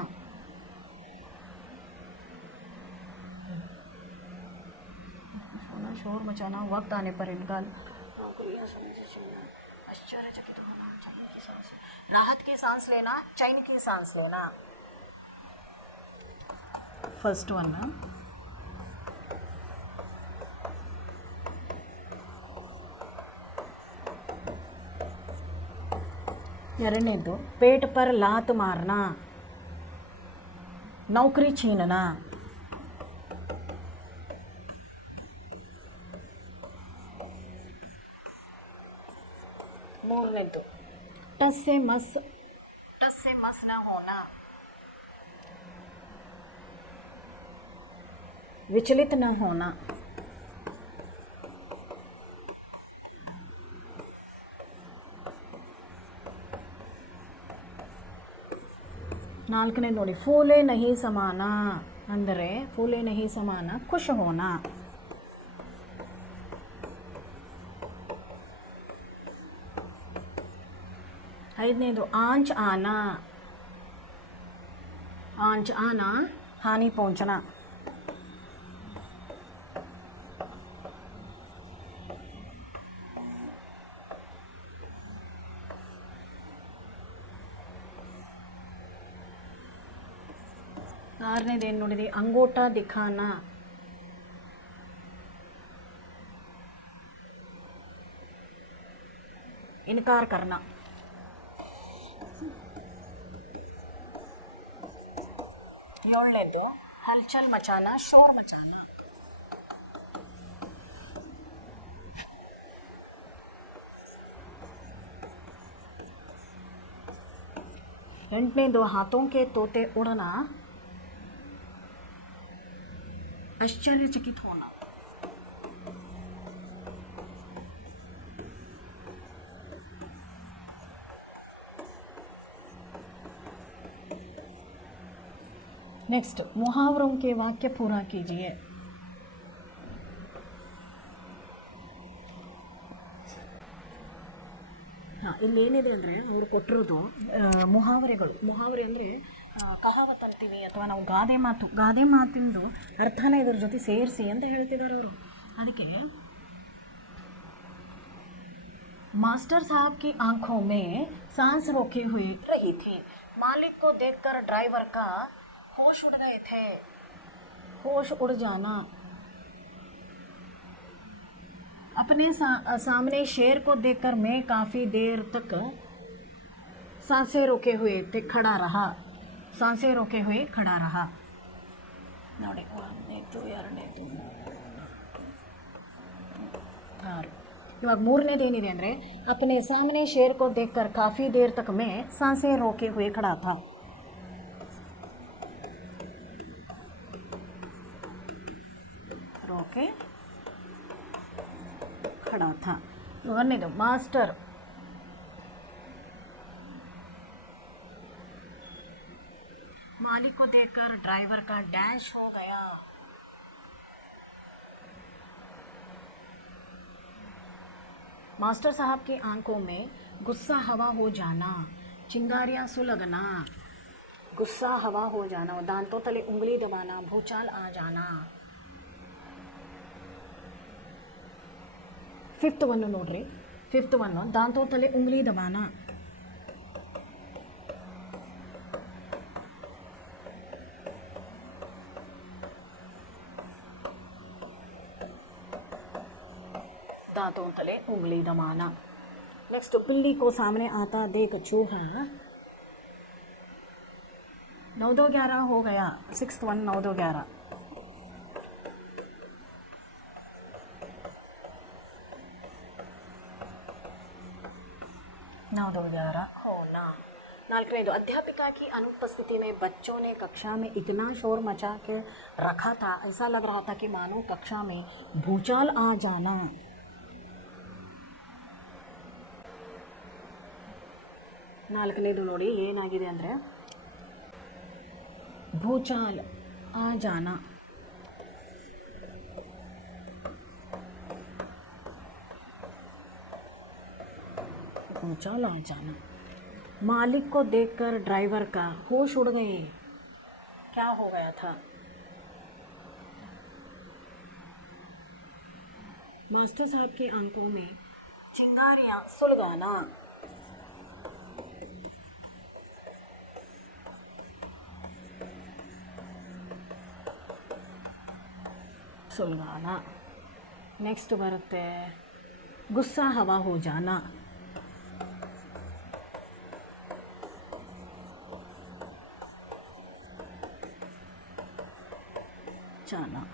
शोर मचाना, वक्त आने पर इनका नौकरियां समझे चलना, आश्चर्यचकित होना, चैन की सांस, राहत की सांस लेना, चैन की सांस लेना। फर्स्ट वन ना, ಎರಡನೇದು पेट पर लात मारना, नौकरी छीनना। ಮೂರನೇದು टस से मस न होना, विचलित न होना। ನಾಲ್ಕನೇ ನೋಡಿ फूले नहीं समाना, ಅಂದರೆ फूले नहीं समाना खुश होना। ಐದನೇದು आंच आना, आंच आना हानि पहुंचना। ಆರನೇದೇನು ನೋಡಿದೆ, अंगूठा दिखाना, इनकार करना। ಏಳನೇದು हलचल मचाना, शोर मचाना। ಎಂಟನೇದು हाथों के तोते उड़ना, आश्चर्यचकित होना। नेक्स्ट मुहावरों के वाक्य पूरा कीजिए। ಹಾಂ, ಇಲ್ಲೇನಿದೆ ಅಂದರೆ ಅವರು ಕೊಟ್ಟಿರೋದು ಮುಹಾವರೆ ಅಂದರೆ ಕಹಾವತ್ ಅಂತೀವಿ ಅಥವಾ ನಾವು ಗಾದೆ ಮಾತಿಂದು ಅರ್ಥನ ಇದ್ರ ಜೊತೆ ಸೇರಿಸಿ ಅಂತ ಹೇಳ್ತಿದ್ದಾರೆ ಅವರು। ಅದಕ್ಕೆ मास्टर साहब की आंखों में सांस रोके हुए रही थी, मालिक को देखकर ड्राइवर का होश उड़ गए थे। होश उड़ जाना, अपने सामने शेर को देखकर मैं काफ़ी देर तक सांसें रोके हुए थे खड़ा रहा, सांसें रोके हुए खड़ा रहा। ನೋಡಿ, ಒಂದನೇದು, ಎರಡನೇದು, ಆರು। ಇವಾಗ ಮೂರನೇದು ಏನಿದೆ ಅಂದರೆ अपने सामने शेर को देखकर काफ़ी देर तक मैं सांसें रोके हुए खड़ा था। रोके खड़ा था। ಒಂದನೇದು मास्टर मालिक को देखकर ड्राइवर का डैश हो गया। मास्टर साहब की आंखों में गुस्सा हवा हो जाना, चिंगारियां सुलगना। गुस्सा हवा हो जाना, दांतों तले उंगली दबाना, भूचाल आ जाना। फिफ्थ वन नोड्री, फिफ्थ वन दांतों तले उंगली दबाना। दांतों तले उंगली दबाना। नेक्स्ट, बिल्ली को सामने आता देख चूहा 9-2-11 हो गया। 6th one 9-2-11। 9-2-11 होना। नाल्कनेदु, अध्यापिका की अनुपस्थिति में बच्चों ने कक्षा में इतना शोर मचा के रखा था, ऐसा लग रहा था कि मानो कक्षा में भूचाल आ जाना। ನಾಲ್ಕನೇದು ನೋಡಿ ಏನಾಗಿದೆ ಅಂದರೆ ಭೂಚಾಲ್ ಆ ಜಾನ। भूचाल आ जाना। मालिक को देखकर ड्राइवर का होश उड़ गए। क्या हो गया था? मास्टर साहब की आंखों में चिंगारियाँ सुलगाना। सुलगाना। नेक्स्ट बರುತ್ತೆ गुस्सा हवा हो जाना। जाना।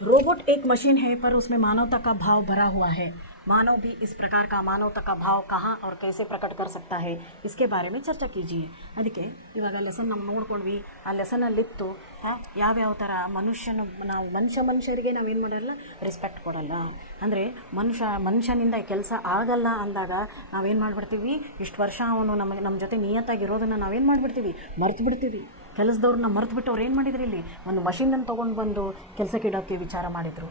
रोबोट एक मशीन है पर उसमें मानवता का भाव भरा हुआ है। मानव भी इस प्रकार का मानवता का भाव कहाँ और कैसे प्रकट कर सकता है, इसके बारे में ಚರ್ಚೆ ಕೀಜಿಯೆ. ಅದಕ್ಕೆ ಇವಾಗ ಲೆಸನ್ ನಾವು ನೋಡ್ಕೊಂಡ್ವಿ. ಆ ಲೆಸನಲ್ಲಿತ್ತು ಯಾವ್ಯಾವ ಥರ ನಾವು ಮನುಷ್ಯರಿಗೆ ನಾವೇನು ಮಾಡಲ್ಲ, ರೆಸ್ಪೆಕ್ಟ್ ಕೊಡಲ್ಲ. ಅಂದರೆ ಮನುಷ್ಯನಿಂದ ಕೆಲಸ ಆಗಲ್ಲ ಅಂದಾಗ ನಾವೇನು ಮಾಡಿಬಿಡ್ತೀವಿ, ಇಷ್ಟು ವರ್ಷ ಅವನು ನಮ್ಮ ಜೊತೆ ನಿಯತ್ತಾಗಿರೋದನ್ನು ನಾವೇನು ಮಾಡಿಬಿಡ್ತೀವಿ, ಮರ್ತು ಬಿಡ್ತೀವಿ. ಕೆಲಸದವ್ರನ್ನ ಮರ್ತು ಬಿಟ್ಟು ಅವ್ರು ಏನು ಮಾಡಿದ್ರು, ಇಲ್ಲಿ ಒಂದು ಮಷೀನನ್ನು ತೊಗೊಂಡು ಬಂದು ಕೆಲಸಕ್ಕೆ ಇಡೋಕ್ಕೆ ವಿಚಾರ ಮಾಡಿದರು.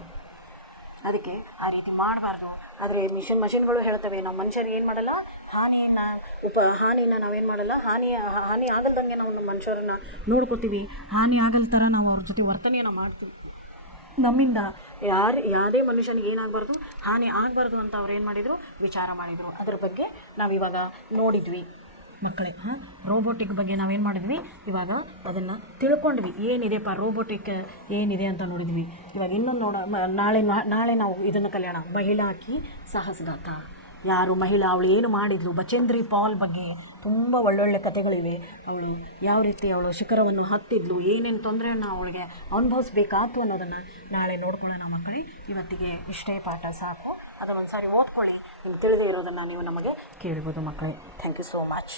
ಅದಕ್ಕೆ ಆ ರೀತಿ ಮಾಡಬಾರ್ದು. ಆದರೆ ಮಷಿನ್ಗಳು ಹೇಳ್ತವೆ ನಾವು ಮನುಷ್ಯರಿಗೆ ಏನು ಮಾಡಲ್ಲ, ಹಾನಿನ ನಾವೇನು ಮಾಡಲ್ಲ, ಹಾನಿ ಆಗಲ್ದಂಗೆ ನಾವು ನಮ್ಮ ಮನುಷ್ಯರನ್ನ ನೋಡ್ಕೋತೀವಿ. ಹಾನಿ ಆಗಲ್ ಥರ ನಾವು ಅವ್ರ ಜೊತೆ ವರ್ತನೆಯನ್ನು ಮಾಡ್ತೀವಿ. ನಮ್ಮಿಂದ ಯಾವುದೇ ಮನುಷ್ಯನಿಗೆ ಏನಾಗಬಾರ್ದು, ಹಾನಿ ಆಗಬಾರ್ದು ಅಂತ ಅವ್ರು ಏನು ಮಾಡಿದರು, ವಿಚಾರ ಮಾಡಿದರು. ಅದ್ರ ಬಗ್ಗೆ ನಾವಿವಾಗ ನೋಡಿದ್ವಿ ಮಕ್ಕಳೇ. ರೋಬೋಟಿಕ್ ಬಗ್ಗೆ ನಾವೇನು ಮಾಡಿದ್ವಿ, ಇವಾಗ ಅದನ್ನು ತಿಳ್ಕೊಂಡ್ವಿ. ಏನಿದೆಪ್ಪ ರೋಬೋಟಿಕ್ ಏನಿದೆ ಅಂತ ನೋಡಿದ್ವಿ. ಇವಾಗ ಇನ್ನೊಂದು ನಾಳೆ ನಾವು ಇದನ್ನು ಕಲಿಯೋಣ. ಮಹಿಳಾ ಕಿ ಸಾಹಸಗಾಥ. ಯಾರು ಮಹಿಳಾ, ಅವಳು ಏನು ಮಾಡಿದ್ಲು, ಬಚೇಂದ್ರಿ ಪಾಲ್ ಬಗ್ಗೆ ತುಂಬ ಒಳ್ಳೊಳ್ಳೆ ಕಥೆಗಳಿವೆ. ಅವಳು ಯಾವ ರೀತಿ ಅವಳು ಶಿಖರವನ್ನು ಹತ್ತಿದ್ಲು, ಏನೇನು ತೊಂದರೆಯನ್ನು ಅವಳಿಗೆ ಅನುಭವಿಸ್ಬೇಕಾಯ್ತು ಅನ್ನೋದನ್ನು ನಾಳೆ ನೋಡ್ಕೊಳ್ಳೋಣ ಮಕ್ಕಳೇ. ಇವತ್ತಿಗೆ ಇಷ್ಟೇ ಪಾಠ ಸಾಕು. ಅದನ್ನು ಒಂದು ಸಾರಿ ಓದ್ಕೊಳ್ಳಿ. ನಿಮ್ಗೆ ತಿಳಿದೇ ಇರೋದನ್ನು ನೀವು ನಮಗೆ ಕೇಳ್ಬೋದು ಮಕ್ಕಳೇ. Thank you so much.